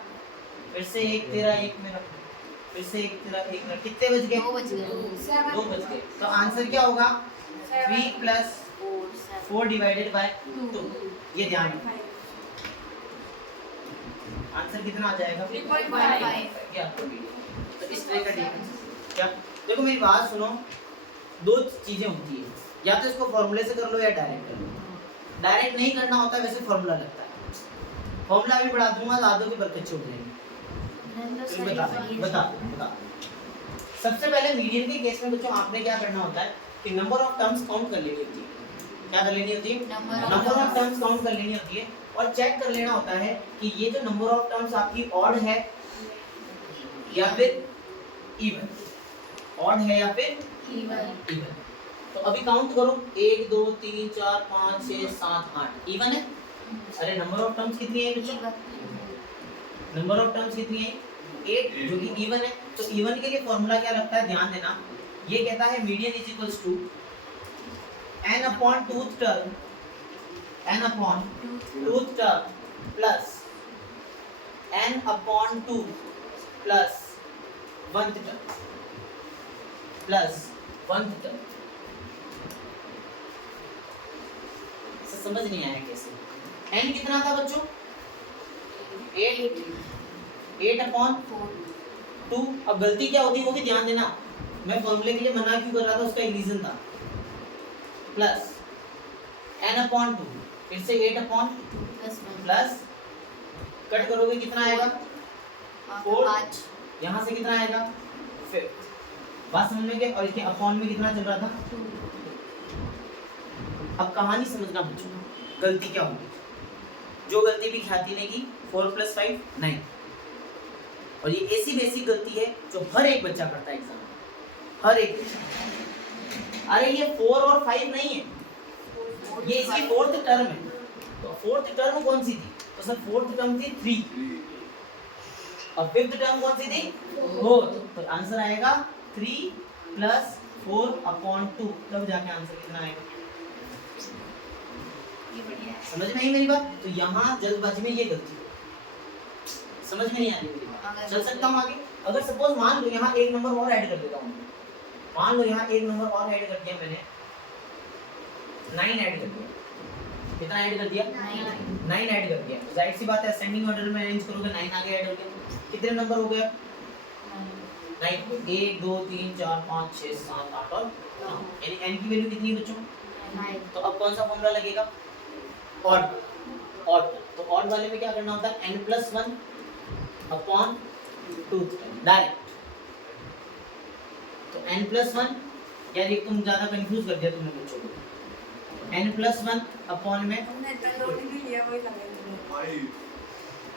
फिर से एक तेरा एक मेरा फिर से एक तेरा एक मेरा कितने बच गए 2 बच गए 2 बच गए तो आंसर क्या होगा 3 प्लस 4 4 डिवाइडेड बाय 2, ये ध्यान रखो। आंसर कितना आ जाएगा? 3.5। ये आपको तो इस तरह का डिफरेंस क्या? देखो मेरी बात सुनो, दो चीजें होती है, या तो इसको फॉर्मूले से कर लो या डायरेक्ट कर लो। डायरेक्ट नहीं करना होता, वैसे फॉर्मूला लगता है। फॉर्मूला भी बढ़ा दूंगा, दादों की बरकत छूट जाएगी। तो बता सबसे पहले मीडियन के केस में बच्चों आपने क्या करना होता है कि नंबर ऑफ टर्म्स काउंट कर लेनी होती है। क्या कर लेनी होती है? नंबर ऑफ टर्म्स काउंट कर लेनी होती है और चेक कर लेना होता है कि ये जो नंबर ऑफ टर्म्स आपकी ऑड है या फिर इवन, ऑड है या फिर इवन। तो अभी काउंट करो, 1 2 3 4 5 6 7 8 इवन है। अरे नंबर ऑफ टर्म्स कितनी है बच्चों? नंबर ऑफ टर्म्स कितनी है? 8, जो कि इवन है। तो इवन के लिए फॉर्मूला क्या लगता है, ध्यान देना। ये कहता है median is equals to n upon twoth term, n upon twoth term plus n upon 2 plus 1th term plus 1th term. समझ नहीं आया कैसे? n कितना था बच्चों? 8 अपॉन 2। अब गलती क्या होती है वो भी ध्यान देना। मैं फॉर्मूले के लिए मना क्यों कर रहा था, उसका एक रीजन था। प्लस n अपॉन 2, फिर से 8 अपॉन प्लस कट करोगे कितना आएगा? 4। यहाँ से कितना आएगा? 5। बात समझ में गया? और इसके अपॉन में कितना चल रहा था? अब कहानी समझना बच्चों, गलती क्या होगी? जो गलती भी ख्याति ने की, 4 + 5 9। और ये ऐसी बेसिक गलती है जो हर एक बच्चा करता है एग्जाम में, हर एक बच्चा। अरे ये 4 और 5 नहीं है, ये इसकी 4th टर्म है। तो 4th टर्म कौन सी थी? तो सर 4th टर्म थी 3 और 5th टर्म कौन सी थी? 4। तो आंसर आएगा 3 + 4 अपॉन 2। तब जाके आंसर कितना आएगा? समझ में आई मेरी बात? तो यहाँ जल्दबाजी में ये गलती है, समझ में नहीं आ रही मेरी बात। चल सकता हूँ आगे? अगर सपोज मान लो यहाँ एक नंबर और ऐड कर देता हूँ, मान लो यहाँ एक नंबर और ऐड कर दिया मैंने, 9 ऐड कर दिया। कितना ऐड कर दिया? 9 ऐड कर दिया। जाहिर सी बात है असेंडिंग ऑर्डर में अरेंज करोगे, 9 आगे ऐड हो गया। कितने नंबर हो गए? 9। 1 2 3 4 5 6 7 8 और 9। यानी n की वैल्यू कितनी है बच्चों? 9। तो अब कौन सा फॉर्मूला लगेगा? ऑड। ऑड। तो ऑड वाले में क्या करना होता है? n + 1 upon 2 direct. तो n + 1, यार ये तुम ज्यादा कंफ्यूज कर दिया तुमने बच्चों को। n + 1 अपॉन में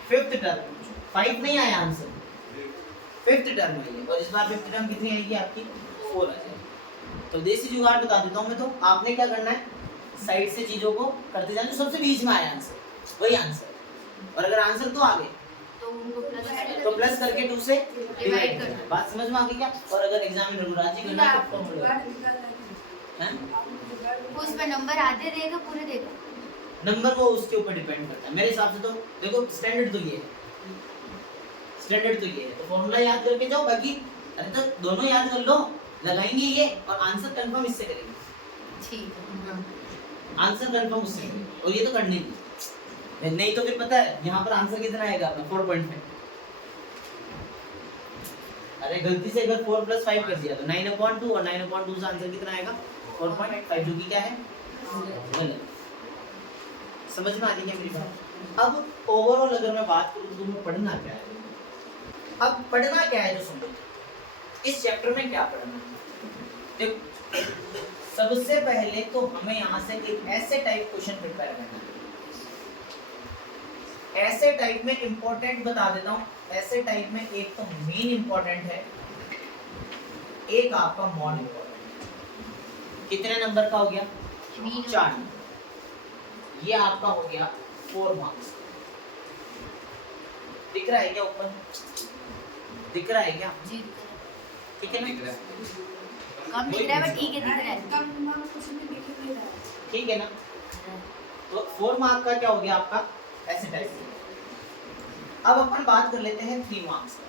5th टर्म। 5 नहीं आया आंसर, 5th टर्म आई है। और इस बार 5th टर्म कितनी आएगी आपकी? 4 आ जाएगी। तो देसी जुगाड़ बता देता हूँ मैं। तो आपने क्या करना है, साइड से चीजों को करते जाना, जो सबसे बीच में आया आंसर वही आंसर। और अगर आंसर तो आ गए तो प्लस करके 2 से डिवाइड करना। बात समझ में आ गई क्या? और अगर एग्जाम में रघुराज जी करना तो फॉर्मूला है, उसमें नंबर आधे देगा पूरे देगा? नंबर वो उसके ऊपर डिपेंड करता है मेरे हिसाब से। तो देखो स्टैंडर्ड तो ये है, स्टैंडर्ड तो ये है। तो फॉर्मूला याद करके जाओ, बाकी अरे तो दोनों याद कर लो, लगाएंगे ये और आंसर कंफर्म इससे करेंगे। ठीक है, आंसर कंफर्म उससे करेंगे। और ये तो करने की नहीं तो फिर पता है यहाँ पर आंसर कितना आएगा अपना? 4.5। अरे गलती से अगर 4 + 5 कर दिया तो 9/2 और 9/2 से आंसर कितना आएगा? 4.5, जो कि क्या है? गलत। समझ में आ रही है मेरी बात? अब ओवरऑल अगर मैं बात करूँ तो तुम्हें पढ़ना क्या है? अब पढ़ना क्या है जो सुनो, इस चैप्टर में क्या पढ़ना है? देखो सबसे पहले तो हमें यहाँ से एक ऐसे टाइप क्वेश्चन प्रिपेयर करना है। ऐसे टाइप में इंपॉर्टेंट बता देता हूँ। ऐसे टाइप में एक तो मेन इंपॉर्टेंट है, एक आपका मॉड इंपॉर्टेंट। कितने नंबर का हो गया? 4। ये आपका हो गया 4 मार्क्स। दिख रहा है क्या ऊपर? दिख रहा है क्या? ठीक है ना? कम दिख रहा है बट ठीक है, दिख रहा है। ठीक है ना? तो 4 मार्क का क्या हो गया आपका? ऐसे टाइप से। अब अपन बात कर लेते हैं 3 मार्क्स का।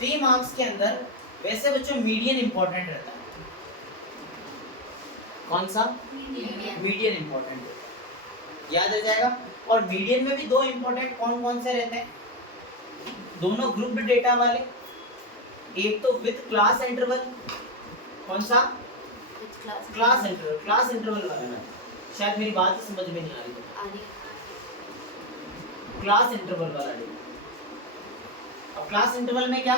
3 मार्क्स के अंदर वैसे बच्चों मीडियन इंपॉर्टेंट रहता है। कौन सा? मीडियन इंपॉर्टेंट है, याद रह जाएगा। और मीडियन में भी दो इंपॉर्टेंट कौन कौन से रहते हैं? दोनों ग्रुप्ड डेटा वाले, एक तो विद क्लास इंटरवल, कौन सा? क्लास इंटरवल, क्लास इंटरवल वाला है। शायद मेरी बात ही समझ में नहीं आ रही। क्लास इंटरवल वाला डेटा। अब क्लास इंटरवल में क्या?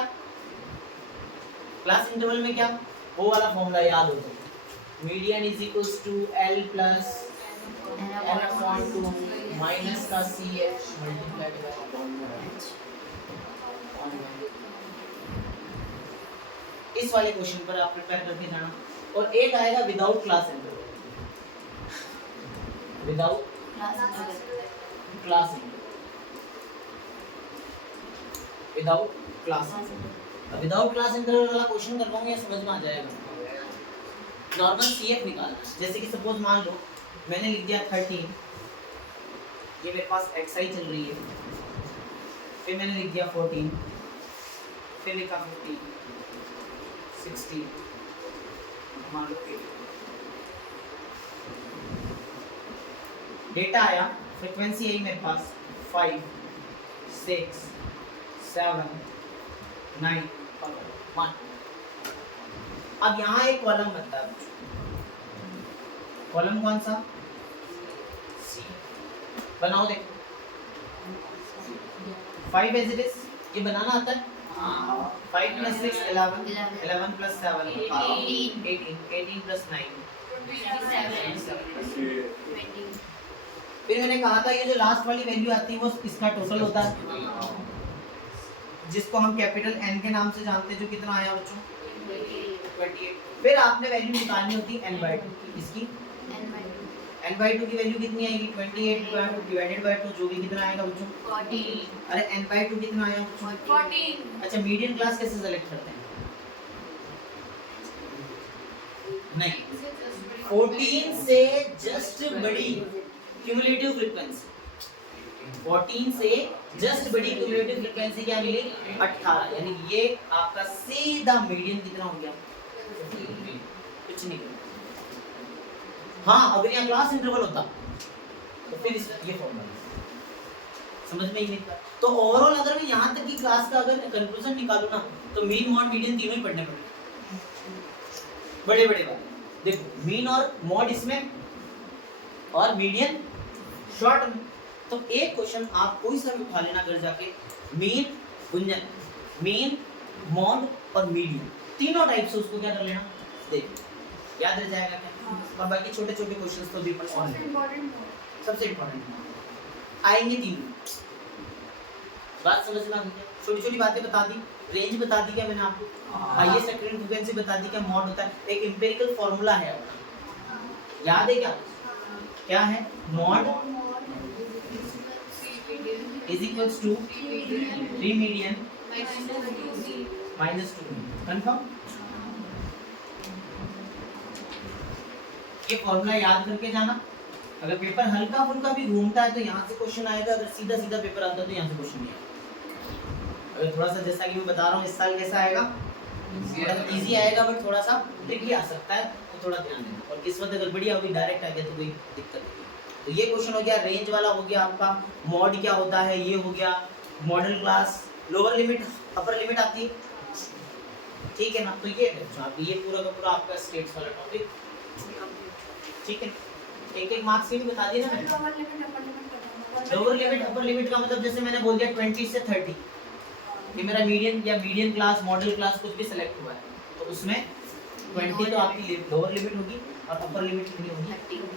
क्लास इंटरवल में क्या? वो वाला फॉर्मूला याद हो तो, median is equals to L plus N upon 2 minus का CH मल्टीप्लाइड बाय अपॉन इस वाले क्वेश्चन पर आप प्रिपेयर करके जाना। और एक आएगा without class interval, without class interval, without class interval. Without class interval वाला क्वेश्चन करवाऊंगा, या समझ में आ जाएगा? नॉर्मल CF निकालना, जैसे कि सपोज मान लो मैंने लिख दिया 13, ये मेरे पास xi चल रही है, फिर मैंने लिख दिया 14, फिर लिखा 15, 16, मान लो 8। डेटा आया, फ्रीक्वेंसी आई मेरे पास 5, 6, 7, 9 और 1। अब यहाँ एक कॉलम बनता है, कॉलम कौन सा? C। बनाओ देखो, 5 एज इट इज, ये बनाना आता है? 5 प्लस 6 11, 11 प्लस 7 18, 18 प्लस 9 फिर मैंने कहा था ये जो लास्ट वाली वैल्यू आती है वो इसका टोटल होता है, जिसको हम कैपिटल N के नाम से जानते हैं, जो कितना आया बच्चों? 28। फिर आपने वैल्यू निकालनी होती है n/2 इसकी, n/2 की वैल्यू कितनी आएगी? 28 डिवाइडेड बाय 2, जो भी कितना आएगा बच्चों? 14। अरे n/2 कितना आया बच्चों? 14। अच्छा, मीडियन क्लास कैसे सेलेक्ट करते हैं? नहीं, 14 से जस्ट बड़ी क्यूमुलेटिव फ्रीक्वेंसी, 14 से जस्ट बड़ी क्यूमुलेटिव फ्रीक्वेंसी क्या मिली? 18। यानी ये आपका सीधा मीडियन कितना हो गया? कुछ नहीं। हाँ, अगर यहाँ क्लास इंटरवल होता तो फिर ये फॉर्मूला समझ में ही नहीं था। तो ओवरऑल अगर मैं यहाँ तक की क्लास का अगर कंक्लूजन निकालूं ना, तो मीन मॉड मीडियन तीनों ही पढ़ने पड़ेंगे, बड़े बड़े बात। देखो, मीन और मॉड इसमें और मीडियन शॉर्ट में। तो एक क्वेश्चन आप कोई सा भी उठा लेना घर जाके, मीन गुंजन, मीन मॉड और मीडियन, तीनों टाइप से उसको क्या कर लेना, देख याद रह जाएगा क्या? और बाकी छोटे छोटे क्वेश्चंस तो भी सबसे इम्पोर्टेंट आएंगे तीनों। बात समझ में आ गई? छोटी छोटी बातें बता दी, रेंज बता दी क्या मैंने आपको, हाईएस्ट एक्टिव फ्रीक्वेंसी बता दी क्या मॉड होता है, एक एम्पिरिकल फार्मूला है, याद है क्या? क्या है? Mode is equals to 3 median minus 2 confirm. ये फॉर्मूला याद करके जाना। अगर पेपर हल्का फुल्का भी घूमता है तो यहाँ से क्वेश्चन आएगा, अगर सीधा सीधा पेपर आता है तो यहाँ से क्वेश्चन नहीं आएगा। अगर थोड़ा सा जैसा कि मैं बता रहा हूँ इस साल कैसा आएगा, इजी आएगा, बट थोड़ा सा ट्रिकी आ सकता है, तो थोड़ा ध्यान देना। और किस्मत अगर बढ़िया होगी डायरेक्ट आ गया तो कोई दिक्कत नहीं। तो ये क्वेश्चन हो गया, रेंज वाला हो गया आपका, मॉड क्या होता है ये हो गया, model class, lower limit upper limit आती है, ठीक है ना। तो ये है ये पूरा का पूरा आपका स्टेट्स वाला टॉपिक, ठीक है। एक एक मार्क्स की भी बता दिया ना मैंने। लोअर लिमिट अपर लिमिट का मतलब जैसे मैंने बोल दिया 20 से 30, ये मेरा मीडियन या मीडियन क्लास मॉडल क्लास कुछ भी सिलेक्ट हुआ है, तो उसमें 20 तो आपकी लोअर लिमिट होगी और अपर लिमिट कितनी होगी?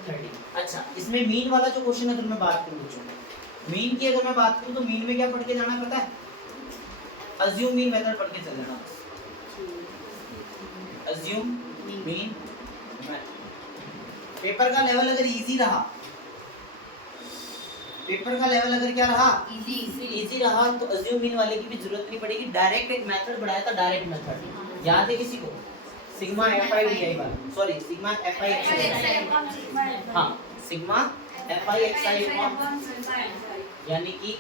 30। अच्छा, इसमें मीन वाला जो क्वेश्चन है, अगर मैं बात करूँ बच्चों, मीन की अगर मैं बात करूँ तो मीन में क्या पढ़ के जाना पड़ता है? अज्यूम मीन मेथड पढ़ के चल जाना, अज्यूम मीन मेथड। पेपर का लेवल अगर इजी रहा, पेपर का लेवल अगर क्या रहा, इजी रहा, तो अज्यूम मीन वाले की भी जरूरत नहीं पड़ेगी। डायरेक्ट एक मेथड बढ़ाया था, डायरेक्ट मेथड याद है किसी को? सिग्मा fi di वाला, सॉरी सिग्मा fi xi, हाँ सिग्मा fi xi, यानी कि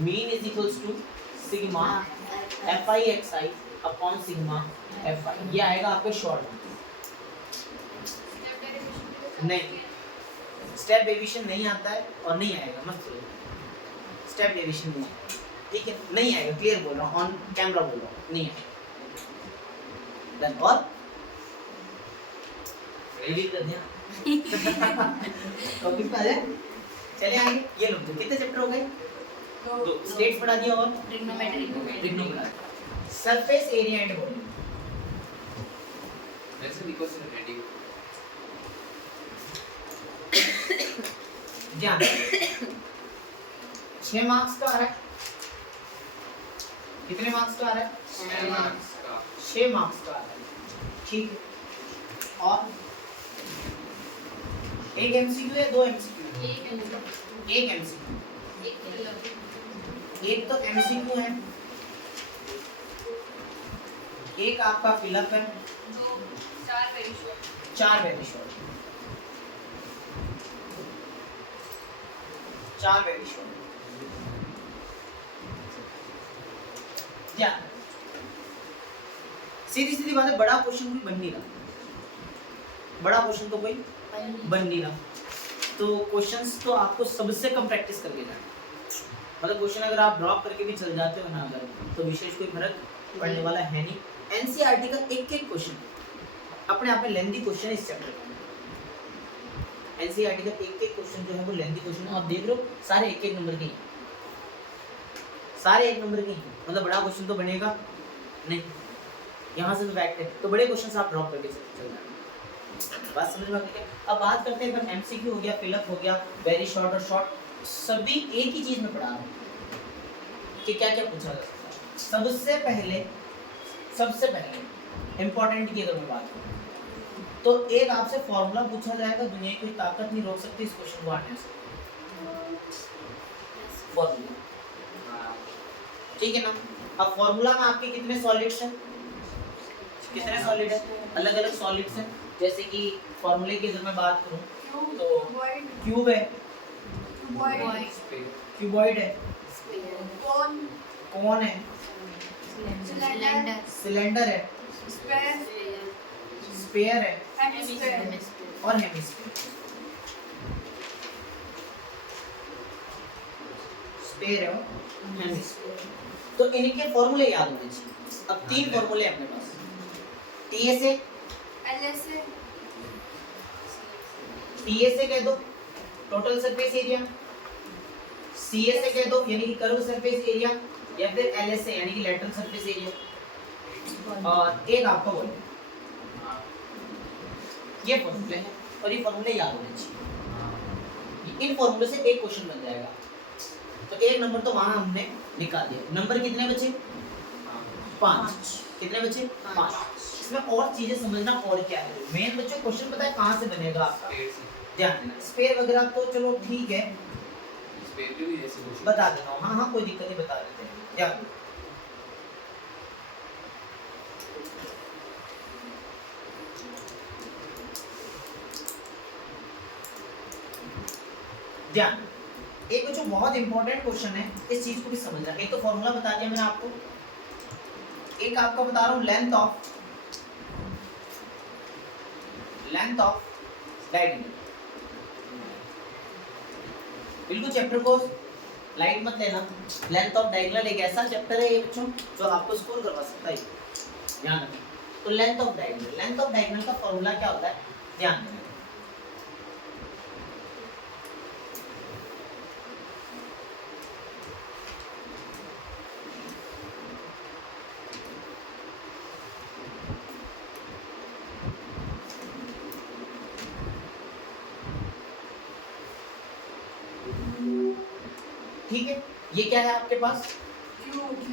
mean is equals to sigma fi xi upon sigma fi, ये आएगा आपके शॉर्ट। नहीं, स्टेप डेविएशन नहीं आता है और नहीं आएगा, मत सोचो। स्टेप डेविएशन नहीं आएगा, ठीक है, नहीं आएगा, क्लियर बोल रहा हूँ, ऑन कैमरा बोल रहा हूँ, नहीं आएगा। डन। और रिवील कर दिया टॉपिक पे आ जाए, चले आगे। ये लोग कितने चैप्टर हो गए? दो। स्टेट पढ़ा दिया और trigonometry, surface area and volume. That's because it's ready. ध्यान 6 मार्क्स का आ रहा है, कितने मार्क्स का आ रहा है? 6 marks का। 6 मार्क्स का आ रहा है, ठीक है। और एक एमसीक्यू है, 2 एमसीक्यू? एक एमसीक्यू, एक तो एमसीक्यू है, एक आपका फिलअप है, 4 वेरी शॉर्ट, 4 वेरी शॉर्ट। ध्यान, सीधी सीधी बात है, बड़ा क्वेश्चन कोई बन नहीं रहा, बड़ा क्वेश्चन तो कोई बन नहीं रहा। तो क्वेश्चंस तो आपको सबसे कम प्रैक्टिस करके जाना, मतलब क्वेश्चन अगर आप ड्रॉप करके भी चल जाते हो ना अगर, तो विशेष कोई फर्क पड़ने वाला है नहीं। एनसीईआरटी का एक एक क्वेश्चन अपने आप में लेंथी क्वेश्चन है इस चैप्टर का। एनसीईआरटी का एक एक क्वेश्चन जो है वो लेंथी क्वेश्चन है, आप देख रहे हो सारे एक एक नंबर के ही, सारे एक नंबर के ही, मतलब बड़ा क्वेश्चन तो बनेगा नहीं, यहाँ से तो फैक्ट है, तो बड़े क्वेश्चन आप ड्रॉप करके चल जाना। बात समझ में आ गई? अब बात करते हैं, अगर एमसीक्यू हो गया, फिलअप हो गया, वेरी शॉर्ट और शॉर्ट, सभी एक ही चीज में पढ़ा रहे हैं कि क्या क्या पूछा जा सकता है। सबसे पहले इंपॉर्टेंट की अगर मैं बात करूँ तो एक आपसे फॉर्मूला पूछा जाएगा, दुनिया की कोई ताकत नहीं रोक सकती इस क्वेश्चन को आने से। फॉर्मूला, ठीक है ना? अब फॉर्मूला में आपके कितने सॉलिड्स हैं? कितने सॉलिड है? अलग अलग सॉलिड्स हैं, जैसे कि फॉर्मूले की अगर मैं बात करूं तो क्यूब है, क्यूबॉइड है, कोन है, सिलेंडर है, स्फीयर है और हेमिस्फीयर। स्फीयर है और हेमिस्फीयर, तो इनके फॉर्मूले याद होने चाहिए। अब 3 फॉर्मूले हैं अपने पास, टीएसए, टीएसए कह दो टोटल सरफेस एरिया, सीएसए कह दो यानी कि कर्व सरफेस एरिया, या फिर एलएसए यानी कि लैटरल सरफेस एरिया, और एक आपका वॉल्यूम। ये फॉर्मूले हैं और ये फॉर्मूले याद होने चाहिए। इन फॉर्मूले से एक क्वेश्चन बन जाएगा, तो एक नंबर तो वहां हमने निकाल दिया। नंबर कितने बचे? 5। कितने बचे? 5। इसमें और चीजें समझना, और क्या है मेन बच्चों, क्वेश्चन पता है कहाँ से बनेगा आपका, ध्यान देना। स्पेयर वगैरह तो चलो ठीक है, बता देता हूँ, हाँ कोई दिक्कत नहीं, बता देते हैं, ध्यान दो। ध्यान, एक जो बहुत इंपॉर्टेंट क्वेश्चन है, इस चीज को भी समझना। एक तो फॉर्मूला बता दिया मैंने आपको, एक आपको बता रहा हूँ लेंथ ऑफ डायगोनल। बिल्कुल चैप्टर को लाइट मत लेना, लेंथ ऑफ डायगोनल एक ऐसा चैप्टर है ये बच्चों जो आपको स्कोर करवा सकता है, ध्यान रखना। तो लेंथ ऑफ डायगोनल का फॉर्मूला क्या होता है, ध्यान देना। ठीक है, ये क्या है आपके पास?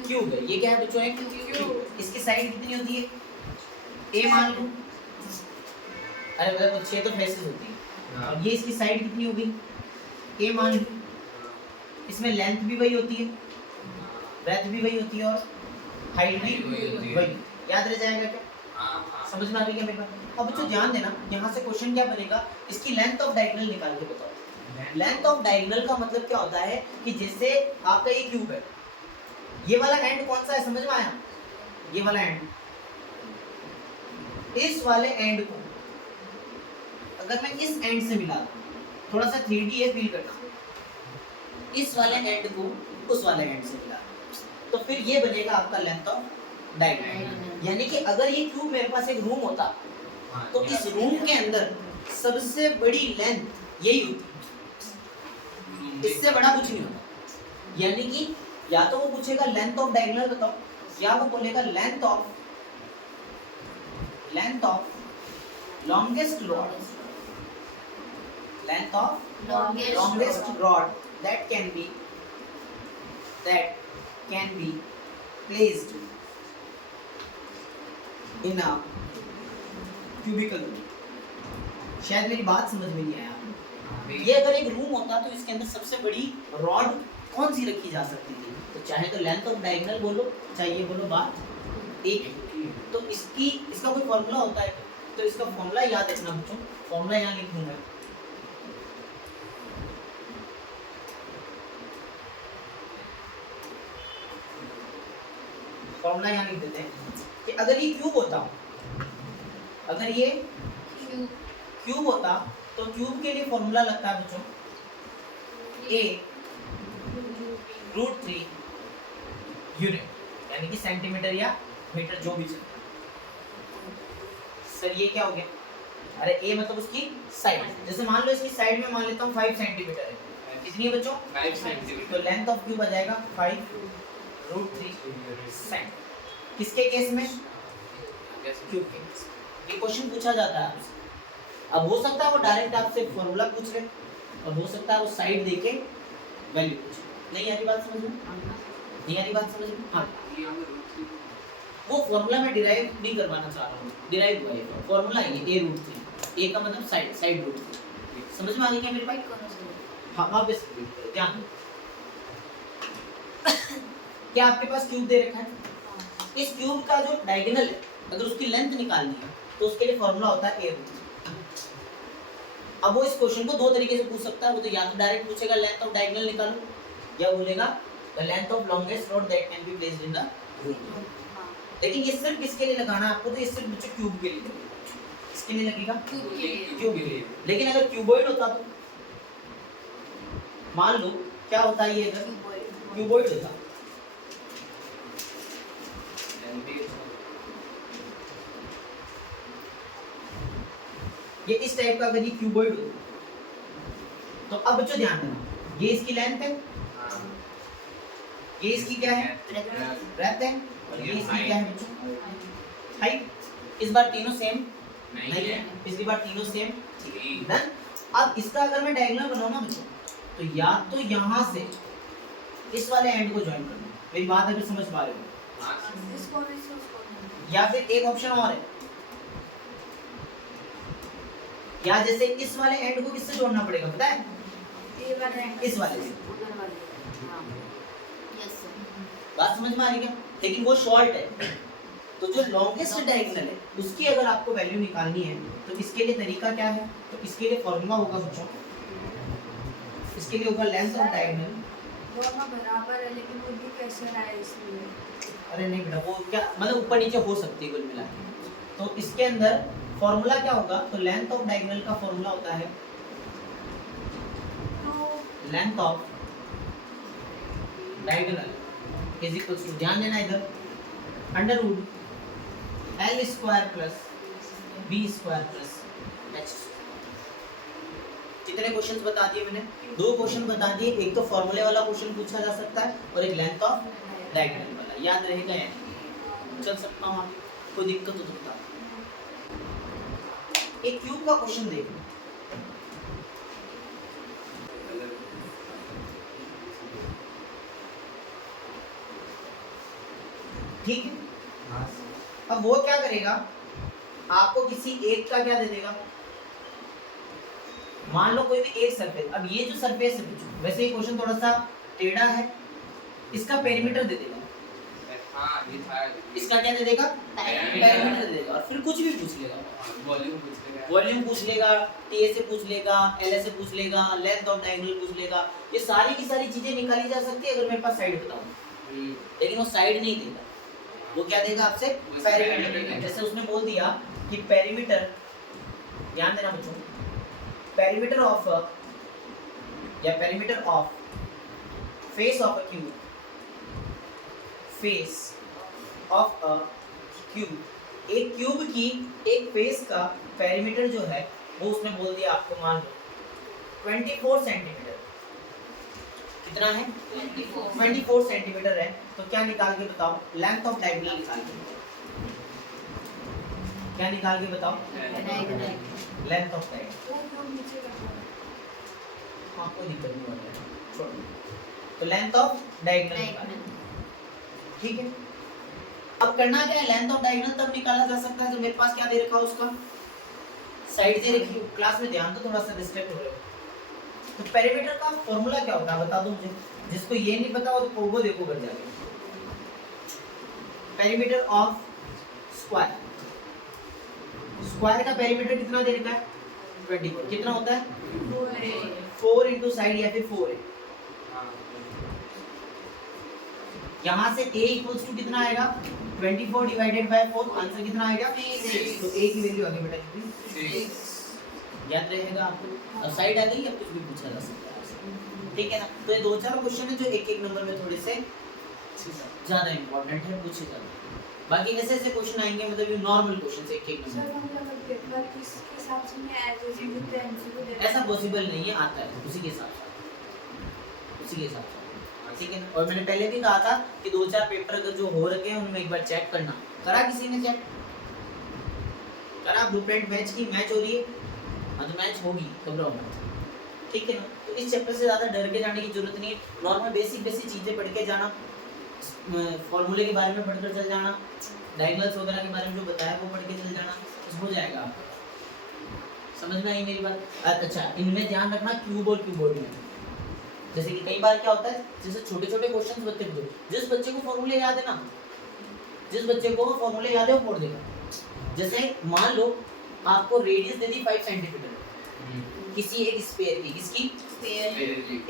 क्यूब है। ये क्या है बच्चों? एक क्यूब। इसकी साइड कितनी होती है? ए मान लो, अरे मतलब 6 तो फेसेस होती है, और ये इसकी साइड कितनी होगी? ए मान लो। इसमें लेंथ भी वही होती है, ब्रेथ भी वही होती है, और हाइट भी वही। याद रह जाएगा क्या? समझ में आ गई क्या मेरी बात? अब बच्चों ध्यान देना, यहाँ से क्वेश्चन क्या बनेगा, इसकी लेंथ ऑफ डायगोनल निकाल के बताओ। लेंथ ऑफ डायगोनल का मतलब क्या होता है कि जैसे आपका ये क्यूब है, ये वाला एंड कौन सा है, समझ में आया? ये वाला एंड, इस वाले एंड को अगर मैं इस एंड से मिला दूं, थोड़ा सा 3D है, फील करना, इस वाले एंड को उस वाले एंड से मिला दूं, तो फिर ये बनेगा आपका लेंथ ऑफ डायगोनल। यानी कि अगर ये क्यूब मेरे पास एक रूम होता तो इस रूम के अंदर सबसे बड़ी लेंथ यही होती, इससे बड़ा कुछ नहीं होता। यानी कि या तो वो पूछेगा लेंथ ऑफ डायगोनल बताओ, या वो बोलेगा length of longest rod, length of longest rod that can be placed in a cubicle room। शायद मेरी बात समझ में नहीं आया। ये अगर एक रूम होता तो इसके अंदर सबसे बड़ी रॉड कौन सी रखी जा सकती थी, तो चाहे तो लेंथ ऑफ डायगोनल बोलो, चाहे ये बोलो बात एक है। तो इसका कोई फॉर्मूला होता है, तो इसका फॉर्मूला याद रखना बच्चों, फॉर्मूला यहाँ लिख दूंगा। फॉर्मूला यहाँ लिख देते हैं कि अगर ये क्यूब होता, अगर ये क्यूब होता तो क्यूब के लिए फॉर्मूला लगता है बच्चों a√3 यूनिट, यानी कि सेंटीमीटर या मीटर जो भी चले। सर ये क्या हो गया, अरे a मतलब उसकी साइड, जैसे मान लो इसकी साइड में मान लेता हूँ 5 सेंटीमीटर है, कितनी है बच्चों 5 सेंटीमीटर, तो लेंथ ऑफ क्यूब आ जाएगा 5√3 सेंट। किसके केस में, क्यूब के केस। ये क्वेश्चन पूछा जाता है आपसे। अब हो सकता है वो डायरेक्ट आपसे फॉर्मूला पूछ रहे, और हो सकता है वो साइड देके वैल्यू पूछ। नहीं आ रही बात समझ में, नहीं आ रही बात समझ में? हाँ, वो फॉर्मूला मैं डिराइव नहीं करवाना चाह रहा हूँ, डिराइव हुआ है फॉर्मूला है ये a√3, a का मतलब साइड रूट। समझ में आ गई क्या मेरे भाई? हाँ वापस ध्यान दो। क्या आपके पास क्यूब दे रखा है, इस क्यूब का जो डायगोनल है अगर उसकी लेंथ निकालनी है तो उसके लिए फॉर्मूला होता है a√3। अब वो इस क्वेश्चन को दो तरीके से पूछ सकता है, वो तो या तो डायरेक्ट पूछेगा लेंथ ऑफ डायगोनल निकालो, या बोलेगा the length of longest rod that can be placed in the room. लेकिन ये सिर्फ किसके लिए लगाना है आपको, तो ये सिर्फ बच्चों क्यूब के लिए लगेगा। किसके लिए लगेगा, क्यूब के लिए। लेकिन अगर क्यूबॉइड होता तो मान लो क्या होता है, ये अगर क्यूबॉइड होता ये इस टाइप का, अगर ये क्यूबॉइड होता तो अब बच्चों ध्यान देना, ये इसकी लेंथ है, ये इसकी क्या है ब्रेथ है, और ये इसकी क्या है बच्चों हाइट। इस बार तीनों सेम नहीं है, पिछली बार तीनों सेम डन। अब इसका अगर मैं डायगोनल बनाऊं ना बच्चों, तो या तो यहाँ से इस वाले एंड को ज्वाइन कर दूं, मेरी बात अगर समझ पा रहे हो, या फिर एक ऑप्शन और है, या जैसे इस वाले एंड को किससे जोड़ना पड़ेगा पता है, इस वाले से। बात समझ में आ रही क्या? लेकिन वो शॉर्ट है, तो जो लॉन्गेस्ट डायगोनल है उसकी अगर आपको वैल्यू निकालनी है तो इसके लिए तरीका क्या है, तो इसके लिए फॉर्मूला होगा बच्चों, इसके लिए होगा लेंथ ऑफ डायगोनल। दोनों बराबर है लेकिन वो भी कैसे रहा है इसलिए। अरे नहीं बेटा, वो क्या मतलब ऊपर नीचे हो सकती है कुल मिला के। तो इसके अंदर फॉर्मूला क्या होगा, तो लेंथ ऑफ डायगोनल का फॉर्मूला होता है length of diagonal is equal to, ध्यान देना इधर, under root L square plus B square plus H। कितने क्वेश्चंस बता दिए मैंने, दो क्वेश्चन बता दिए, एक तो फॉर्मूले वाला क्वेश्चन पूछा जा सकता है और एक लेंथ ऑफ डायगोनल वाला। याद रहेगा यार, चल सकता हूँ आगे, कोई दिक्कत हो तो बता। एक क्यूब का क्वेश्चन देखो, ठीक है। अब वो क्या करेगा, आपको किसी एक का क्या दे देगा, मान लो कोई भी एक सरफेस। अब ये जो सरफेस है, वैसे ये क्वेश्चन थोड़ा सा टेढ़ा है, इसका पेरीमीटर दे देगा। इसका क्या दे देगा, पेरीमीटर दे देगा, और फिर कुछ भी पूछ लेगा, वॉल्यूम पूछ लेगा, टीए से पूछ लेगा, एलए से पूछ लेगा, लेंथ ऑफ डायगोनल पूछ लेगा। ये सारी की सारी चीजें निकाली जा सकती है अगर मेरे पास साइड बताऊं, लेकिन वो साइड नहीं देगा, वो क्या देगा आपसे, पेरीमीटर देगा। जैसे उसने बोल दिया कि पेरीमीटर, ध्यान देना बच्चों, perimeter of a या perimeter of face of a cube, face of a cube, एक क्यूब की एक फेस का पेरीमीटर जो है वो उसने बोल दिया आपको, मान लो 24 सेंटीमीटर। कितना है? 24 सेंटीमीटर है। तो क्या निकाल के बताओ? लेंथ ऑफ डायगोनल निकाल के, क्या निकाल के बताओ? Length of diagonal. हाँ कोई दिक्कत नहीं होता है, छोड़ो। तो लेंथ ऑफ डायगोनल निकाल, ठीक है। अब करना क्या है? लेंथ ऑफ डायगोनल तब निकाला जा सकता है जब मेरे पास क्या दे रखा है, उसका साइड दे रखी हो। क्लास में ध्यान तो थोड़ा सा डिस्ट्रैक्ट हो रहे हो। तो पेरीमीटर का फॉर्मूला क्या होता है बता दो मुझे, जिसको ये नहीं पता हो तो वो देखो बन जाएगा। पेरीमीटर ऑफ स्क्वायर, स्क्वायर का पेरीमीटर कितना दे रखा है? 24। कितना होता है? 4 इंटू साइड या फिर 4 है। यहाँ से a इक्वल्स टू कितना आएगा? 24 डिवाइडेड बाय 4। आंसर कितना आएगा? 6। तो a की वैल्यू आगे बेटा कितनी? 6। याद रहेगा आपको। अब साइड आ गई, अब कुछ भी पूछा जा सकता है आपसे, ठीक है ना। तो ये दो चार क्वेश्चन है जो एक एक नंबर में थोड़े से ज्यादा इंपॉर्टेंट है, पूछे जाते हैं। बाकी ऐसे ऐसे क्वेश्चन आएंगे, मतलब ये नॉर्मल क्वेश्चन से एक एक नंबर। ऐसा पॉसिबल नहीं है, आता है उसी के हिसाब से, उसी के हिसाब से, ठीक है ना। और मैंने पहले भी कहा था कि दो चार पेपर अगर जो हो रखे हैं उनमें एक बार चेक करना। करा किसी ने चेक? करा? ब्लूप्रिंट मैच की, मैच हो रही है? हाँ तो मैच होगी, घबराओ मत, ठीक है ना। तो इस चैप्टर से ज़्यादा डर के जाने की जरूरत नहीं है। नॉर्मल बेसिक बेसिक चीज़ें पढ़ के जाना, फॉर्मूले के बारे में पढ़कर चल जाना, डायगोनल्स वगैरह के बारे में जो बताया वो पढ़ के चल जाना, हो जाएगा आपको। समझ में आई मेरी बात? अच्छा, इनमें ध्यान रखना क्यूब और क्यूबॉइड में। जैसे कि कई बार क्या होता है, जैसे छोटे छोटे क्वेश्चंस बच्चे को, जिस बच्चे को फॉर्मूले याद है ना, जिस बच्चे को फॉर्मूले याद है वो फोड़ देगा। जैसे मान लो आपको रेडियस दे दी 5 सेंटीमीटर किसी एक स्फीयर की, किसकी?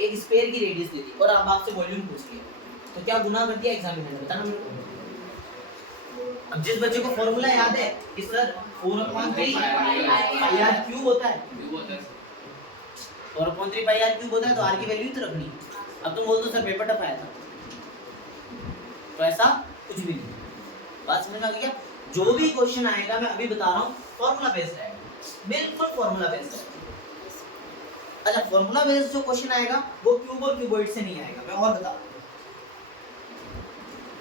एक स्फीयर की रेडियस दे दी, और अब आपसे वॉल्यूम पूछ लिया, तो क्या गुना कर दिया एग्जामिनर ने? बताना मेरे को। अब जिस बच्चे को फॉर्मूला याद है कि सर 4/3 पाई आर क्यूब होता है, 4/3 पाई आर क्यूब होता है, तो आर की वैल्यू तो रखनी। अब तुम बोल दो सर पेपर टफ आया था, तो ऐसा कुछ भी नहीं। बात समझ में आ गई क्या? जो भी क्वेश्चन आएगा मैं अभी बता रहा हूँ फॉर्मूला बेस्ड आएगा, बिल्कुल फॉर्मूला बेस्ड है। अच्छा, फॉर्मूला बेस्ड जो क्वेश्चन आएगा वो क्यूब और क्यूबॉइड से नहीं आएगा, मैं और बता रहा हूँ।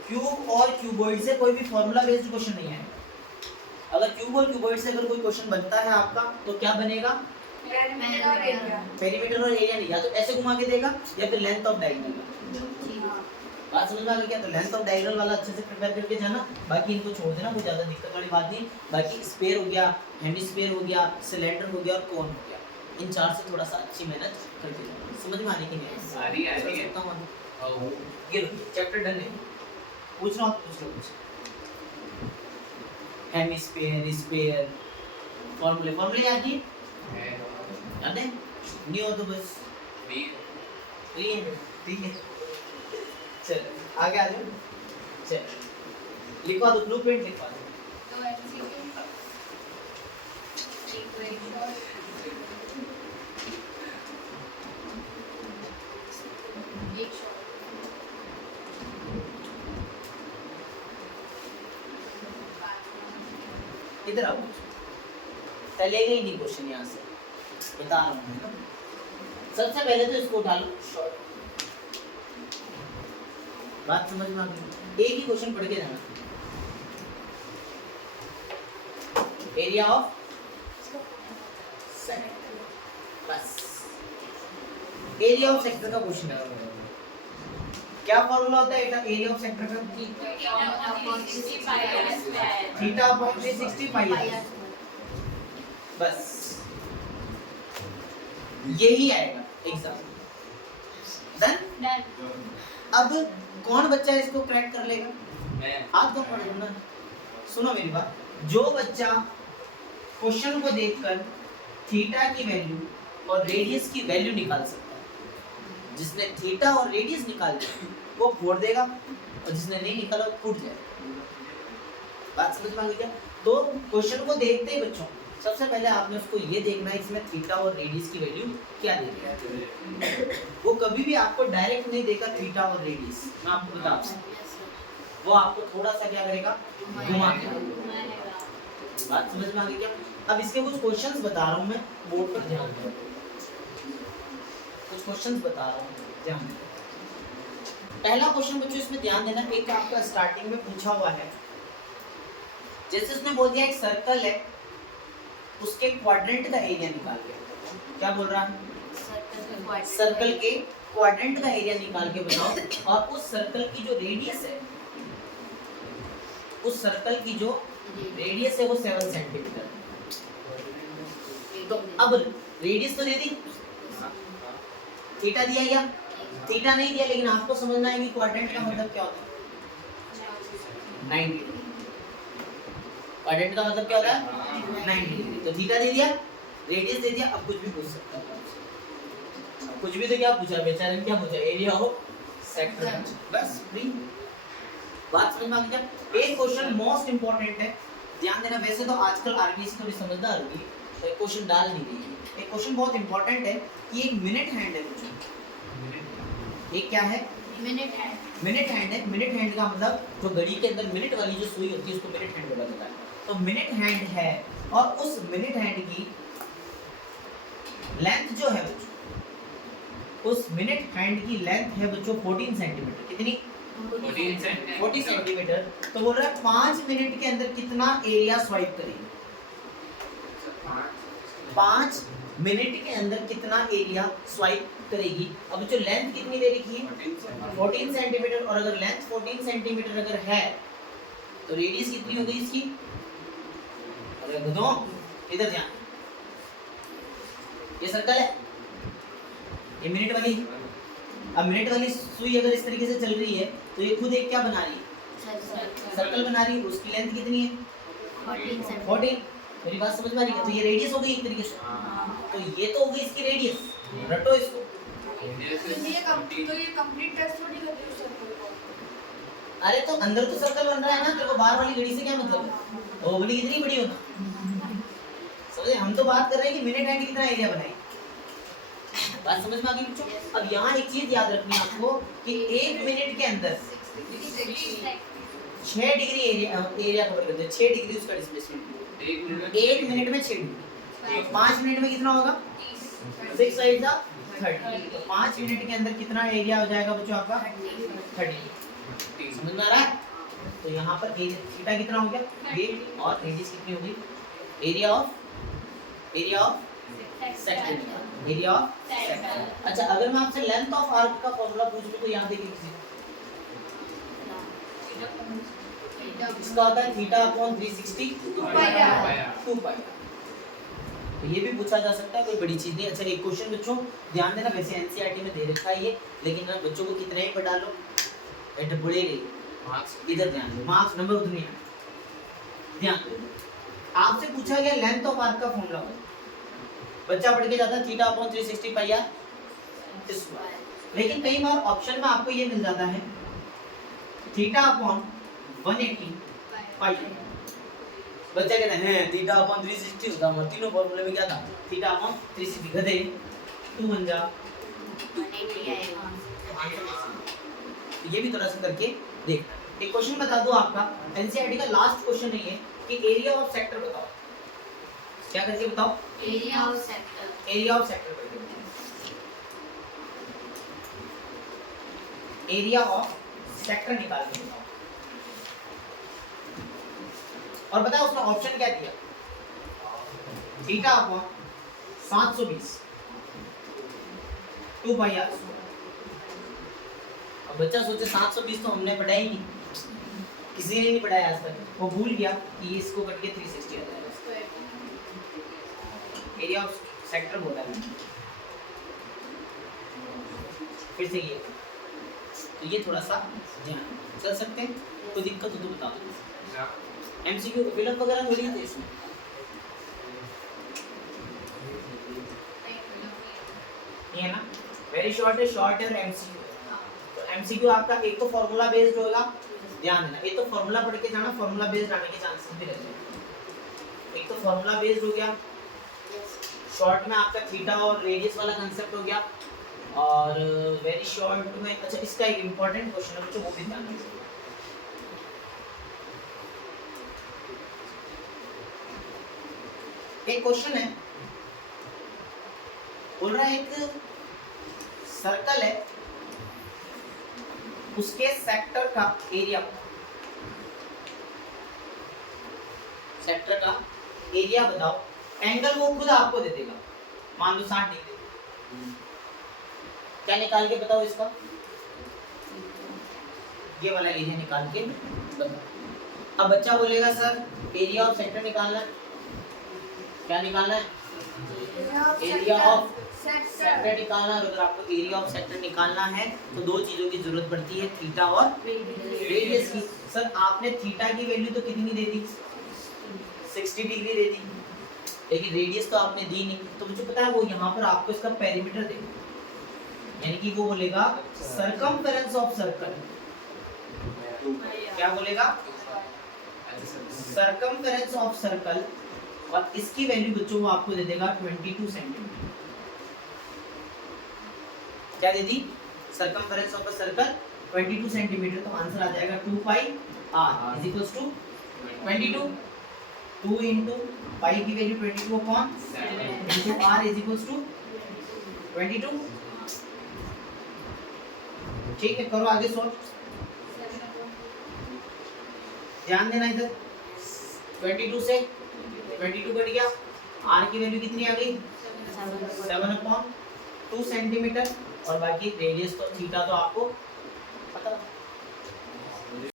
क्यूब और क्यूबॉइड से कोई भी फॉर्मूला बेस्ड क्वेश्चन नहीं आएगा। अगर क्यूब और क्यूबॉइड से अगर कोई क्वेश्चन बनता है आपका, तो क्या बनेगा? पेरीमीटर और एरिया नहीं, या तो ऐसे घुमा के देगा या फिर लेंथ ऑफ डायगोनल। बात समझ में आ गई क्या? तो लेंथ ऑफ डायगोनल वाला अच्छे से प्रिपेयर करके जाना, बाकी इनको छोड़ देना, कोई ज्यादा दिक्कत वाली बात नहीं। बाकी स्फीयर हो गया, हेमिस्फीयर हो गया, सिलेंडर हो गया और कोन हो गया, इन चार से थोड़ा सा अच्छी मेहनत करके जाना। समझ में आने की नहीं आ रही है ये चैप्टर डन है। पूछ रहा हूँ, पूछ लो कुछ। हेमिस्फीयर, स्फीयर, फॉर्मूले याद नहीं? याद है? नहीं हो तो बस ठीक है। चल आगे आ जाओ। चल लिखवा दो, ब्लूप्रिंट लिखवा दो। इधर आओ, चलेगा ही नहीं क्वेश्चन यहाँ से, बता रहा हूँ। सबसे पहले तो इसको उठा लो, शॉर्ट। बात समझ में आ गई? एक ही क्वेश्चन पढ़ के जाना। एरिया ऑफ सेक्टर, बस एरिया ऑफ सेक्टर का क्वेश्चन है। क्या फॉर्मूला होता है एरिया ऑफ सेक्टर का? Theta upon 360 pi R. बस यही आएगा एग्जाम। डन? अब कौन बच्चा इसको क्रैक कर लेगा? हाथ कौन पढ़ेगा? सुनो मेरी बात, जो बच्चा क्वेश्चन को देखकर थीटा की वैल्यू और रेडियस की वैल्यू निकाल सकता है, जिसने थीटा और रेडियस निकाल दिया वो फोड़ देगा, और जिसने नहीं निकाला वो फूट जाएगा। बात समझ में आ गई क्या? तो क्वेश्चन को देखते ही बच्चों सबसे पहले आपने उसको ये देखना है इसमें थीटा और रेडियस की वैल्यू क्या दे रही है। वो कभी भी आपको डायरेक्ट नहीं देगा थीटा और रेडियस, मैं आपको बता दूं, वो आपको थोड़ा सा क्या करेगा, घुमा के। बात समझ में आ गई क्या? अब इसके कुछ क्वेश्चंस बता रहा हूँ मैं, बोर्ड पर ध्यान दो। कुछ क्वेश्चंस बता रहा हूँ, ध्यान दो। पहला क्वेश्चन बच्चों इसमें ध्यान देना, एक आपका स्टार्टिंग में पूछा हुआ है, जैसे उसने बोल दिया एक सर्कल है, उसके क्वाड्रेंट का एरिया निकाल के। क्या बोल रहा है? सर्कल के क्वाड्रेंट का एरिया निकाल के बताओ, और उस सर्कल की जो रेडियस है, उस सर्कल की जो रेडियस है वो 7 सेंटीमीटर। तो अब रेडियस तो दे दी, थीटा दिया गया, थीटा नहीं दिया, लेकिन आपको समझना है कि क्वाड्रेंट का मतलब क्या होता है, 90 डिग्री। क्वाड्रेंट का मतलब क्या होता है, 90 डिग्री। तो थीटा दे दिया, रेडियस दे दिया, अब कुछ भी पूछ सकता है। अब कुछ भी तो क्या पूछा बेचारे ने, क्या पूछा, एरिया ऑफ सेक्टर, बस फ्री। बात समझ में आ गई क्या? एक क्वेश्चन मोस्ट इंपॉर्टेंट है, ध्यान देना। वैसे तो आजकल आरबीएससी थोड़ी समझदार होगी, तो एक क्वेश्चन डाल नहीं रही है। एक क्वेश्चन बहुत इंपॉर्टेंट है कि एक मिनट हैंड है कुछ, एक क्या है, मिनट हैंड। मिनट हैंड है। मिनट हैंड का मतलब जो घड़ी के अंदर मिनट वाली जो सुई होती है उसको मिनट हैंड बोला जाता है। तो मिनट हैंड है, और उस मिनट हैंड की लेंथ जो है बच्चों, उस मिनट हैंड की लेंथ है बच्चों 14 सेंटीमीटर। कितनी? 40 सेंटीमीटर। तो बोल रहा है 5 मिनट के अंदर कितना एरिया स्वाइप करेगी, 5 मिनट के अंदर कितना एरिया स्वाइप करेगी। अब जो लेंथ कितनी दे रखी है, 14 सेंटीमीटर, और अगर लेंथ 14 सेंटीमीटर अगर है तो रेडियस कितनी होगी इसकी, अगर दो इधर ध्यान, ये सर्कल है, ये मिनट वाली। अब मिनट वाली सुई अगर इस तरीके से चल रही है तो ये खुद एक क्या बना रही है, सर्कल बना रही है। उसकी लेंथ कितनी है, 14। मेरी बात समझ में आ रही है? तो ये रेडियस हो गई एक तरीके से, तो ये तो हो गई इसकी रेडियस, रटो इसको। तो ये कंप्लीट टेस्ट थोड़ी करते हो सर्कल को। अरे तो अंदर तो सर्कल बन रहा है ना, तेरे को बाहर वाली घड़ी से क्या मतलब है, वो बड़ी कितनी बड़ी होना, समझे? हम तो बात कर रहे हैं कि मिनट हैंड कितना एरिया बनाए। बात समझ में आ गई बच्चों? अब यहाँ एक चीज याद रखनी है आपको कि 1 मिनट के अंदर 6 डिग्री एरिया कवर करते हैं, 6 डिग्री उसका डिस्प्लेसमेंट। 1 मिनट में 6 डिग्री, तो 5 मिनट में कितना होगा, 6 साइड का 30। तो 5 मिनट के अंदर कितना एरिया हो जाएगा बच्चों आपका, 30। समझ में आ रहा है? तो यहाँ पर थीटा कितना हो गया, ये, और रेडियस कितनी होगी, area of sector, area of sector. अच्छा, अगर मैं आपसे लेंथ ऑफ आर्क का फॉर्मूला पूछ लूं तो यहाँ देखिए किसी, इसका होता है थीटा अपॉन 360 2 पाई। तो ये भी पूछा जा सकता है, कोई बड़ी चीज नहीं। अच्छा, एक क्वेश्चन बच्चों ध्यान देना, वैसे एनसीईआरटी में दे रखा है ये, लेकिन ना बच्चों को कितने ही पर डालो एट बुड़ेगी, इधर ध्यान दो, मार्क्स नंबर उतनी है, ध्यान दो। आपसे पूछा गया लेंथ ऑफ आर्क का फॉर्मूला, बच्चा पढ़ के जाता है theta upon 360 pi R square, लेकिन कई बार ऑप्शन में आपको ये मिल जाता है थीटा अपॉन 180 पाई। बच्चा कहता है थीटा अपॉन 360 होता है, तीनों फॉर्मूले में क्या था, थीटा अपॉन 360 गधे 2 बन जा, ये भी थोड़ा सा करके देखना। एक क्वेश्चन बता दो आपका, एनसीईआरटी का लास्ट क्वेश्चन नहीं है कि एरिया ऑफ सेक्टर बताओ, क्या करके बताओ, area of sector. Area of sector करके बताओ, एरिया ऑफ सेक्टर निकाल के बताओ। और बताओ उसने ऑप्शन क्या दिया, थीटा अपॉन 720 2 पाई आर। अब बच्चा सोचे 720 तो हमने पढ़ा ही नहीं, किसी ने नहीं पढ़ाया आज तक, वो भूल गया कि इसको कट के 360 आ जाएगा। एरिया ऑफ सेक्टर बोला है फिर से ये, तो ये थोड़ा सा ध्यान चल सकते हैं, कोई दिक्कत हो तो बताओ। एमसीक्यू फिलअप वगैरह मिली थी इसमें, ये है ना, वेरी शॉर्ट है, शॉर्ट है और एमसीक्यू। तो एमसीक्यू आपका एक तो फॉर्मूला बेस्ड होगा, ध्यान देना, एक तो फॉर्मूला पढ़ के जाना, फॉर्मूला बेस्ड आने के चांसेस भी रहते हैं। एक तो फॉर्मूला बेस्ड हो गया, शॉर्ट में आपका थीटा और रेडियस वाला कंसेप्ट हो गया, और वेरी शॉर्ट में अच्छा इसका एक इम्पोर्टेंट क्वेश्चन है बच्चों, वो भी ध्यान रखिए। एक क्वेश्चन है, बोल रहा है एक सर्कल है, उसके सेक्टर का एरिया, सेक्टर का एरिया बताओ, एंगल वो खुद आपको दे देगा, मान लो 60 डिग्री, क्या निकाल के बताओ इसका, ये वाला एरिया निकाल के बताओ। अब बच्चा बोलेगा सर एरिया ऑफ सेक्टर निकालना है, क्या निकालना है, एरिया ऑफ सेक्टर निकालना है। अगर आपको एरिया ऑफ सेक्टर निकालना है तो दो चीजों की जरूरत पड़ती है, थीटा और रेडियस की। सर आपने थीटा की वैल्यू तो कितनी दे दी, 60 डिग्री दे दी, लेकिन रेडियस तो आपने दी नहीं, तो मुझे पता है वो यहाँ पर आपको इसका पेरीमीटर देगा, यानी कि वो बोलेगा सर्कमफेरेंस ऑफ सर्कल, क्या बोलेगा, सर्कमफेरेंस ऑफ सर्कल, और इसकी वैल्यू बच्चों वो आपको दे देगा 22 सेंटीमीटर। क्या दे दी, circumference of a circle 22 centimetre, तो आंसर आ जाएगा 2 pi r is equals to 22, 2 into pi की value 22 upon into r is equals to 22। ठीक है, करो आगे सॉल्व, ध्यान देना इधर, 22 से 22 कट गया, r की वैल्यू कितनी आ गई, 7/2 सेंटीमीटर, और बाकी रेडियस तो थीटा तो आपको पता है।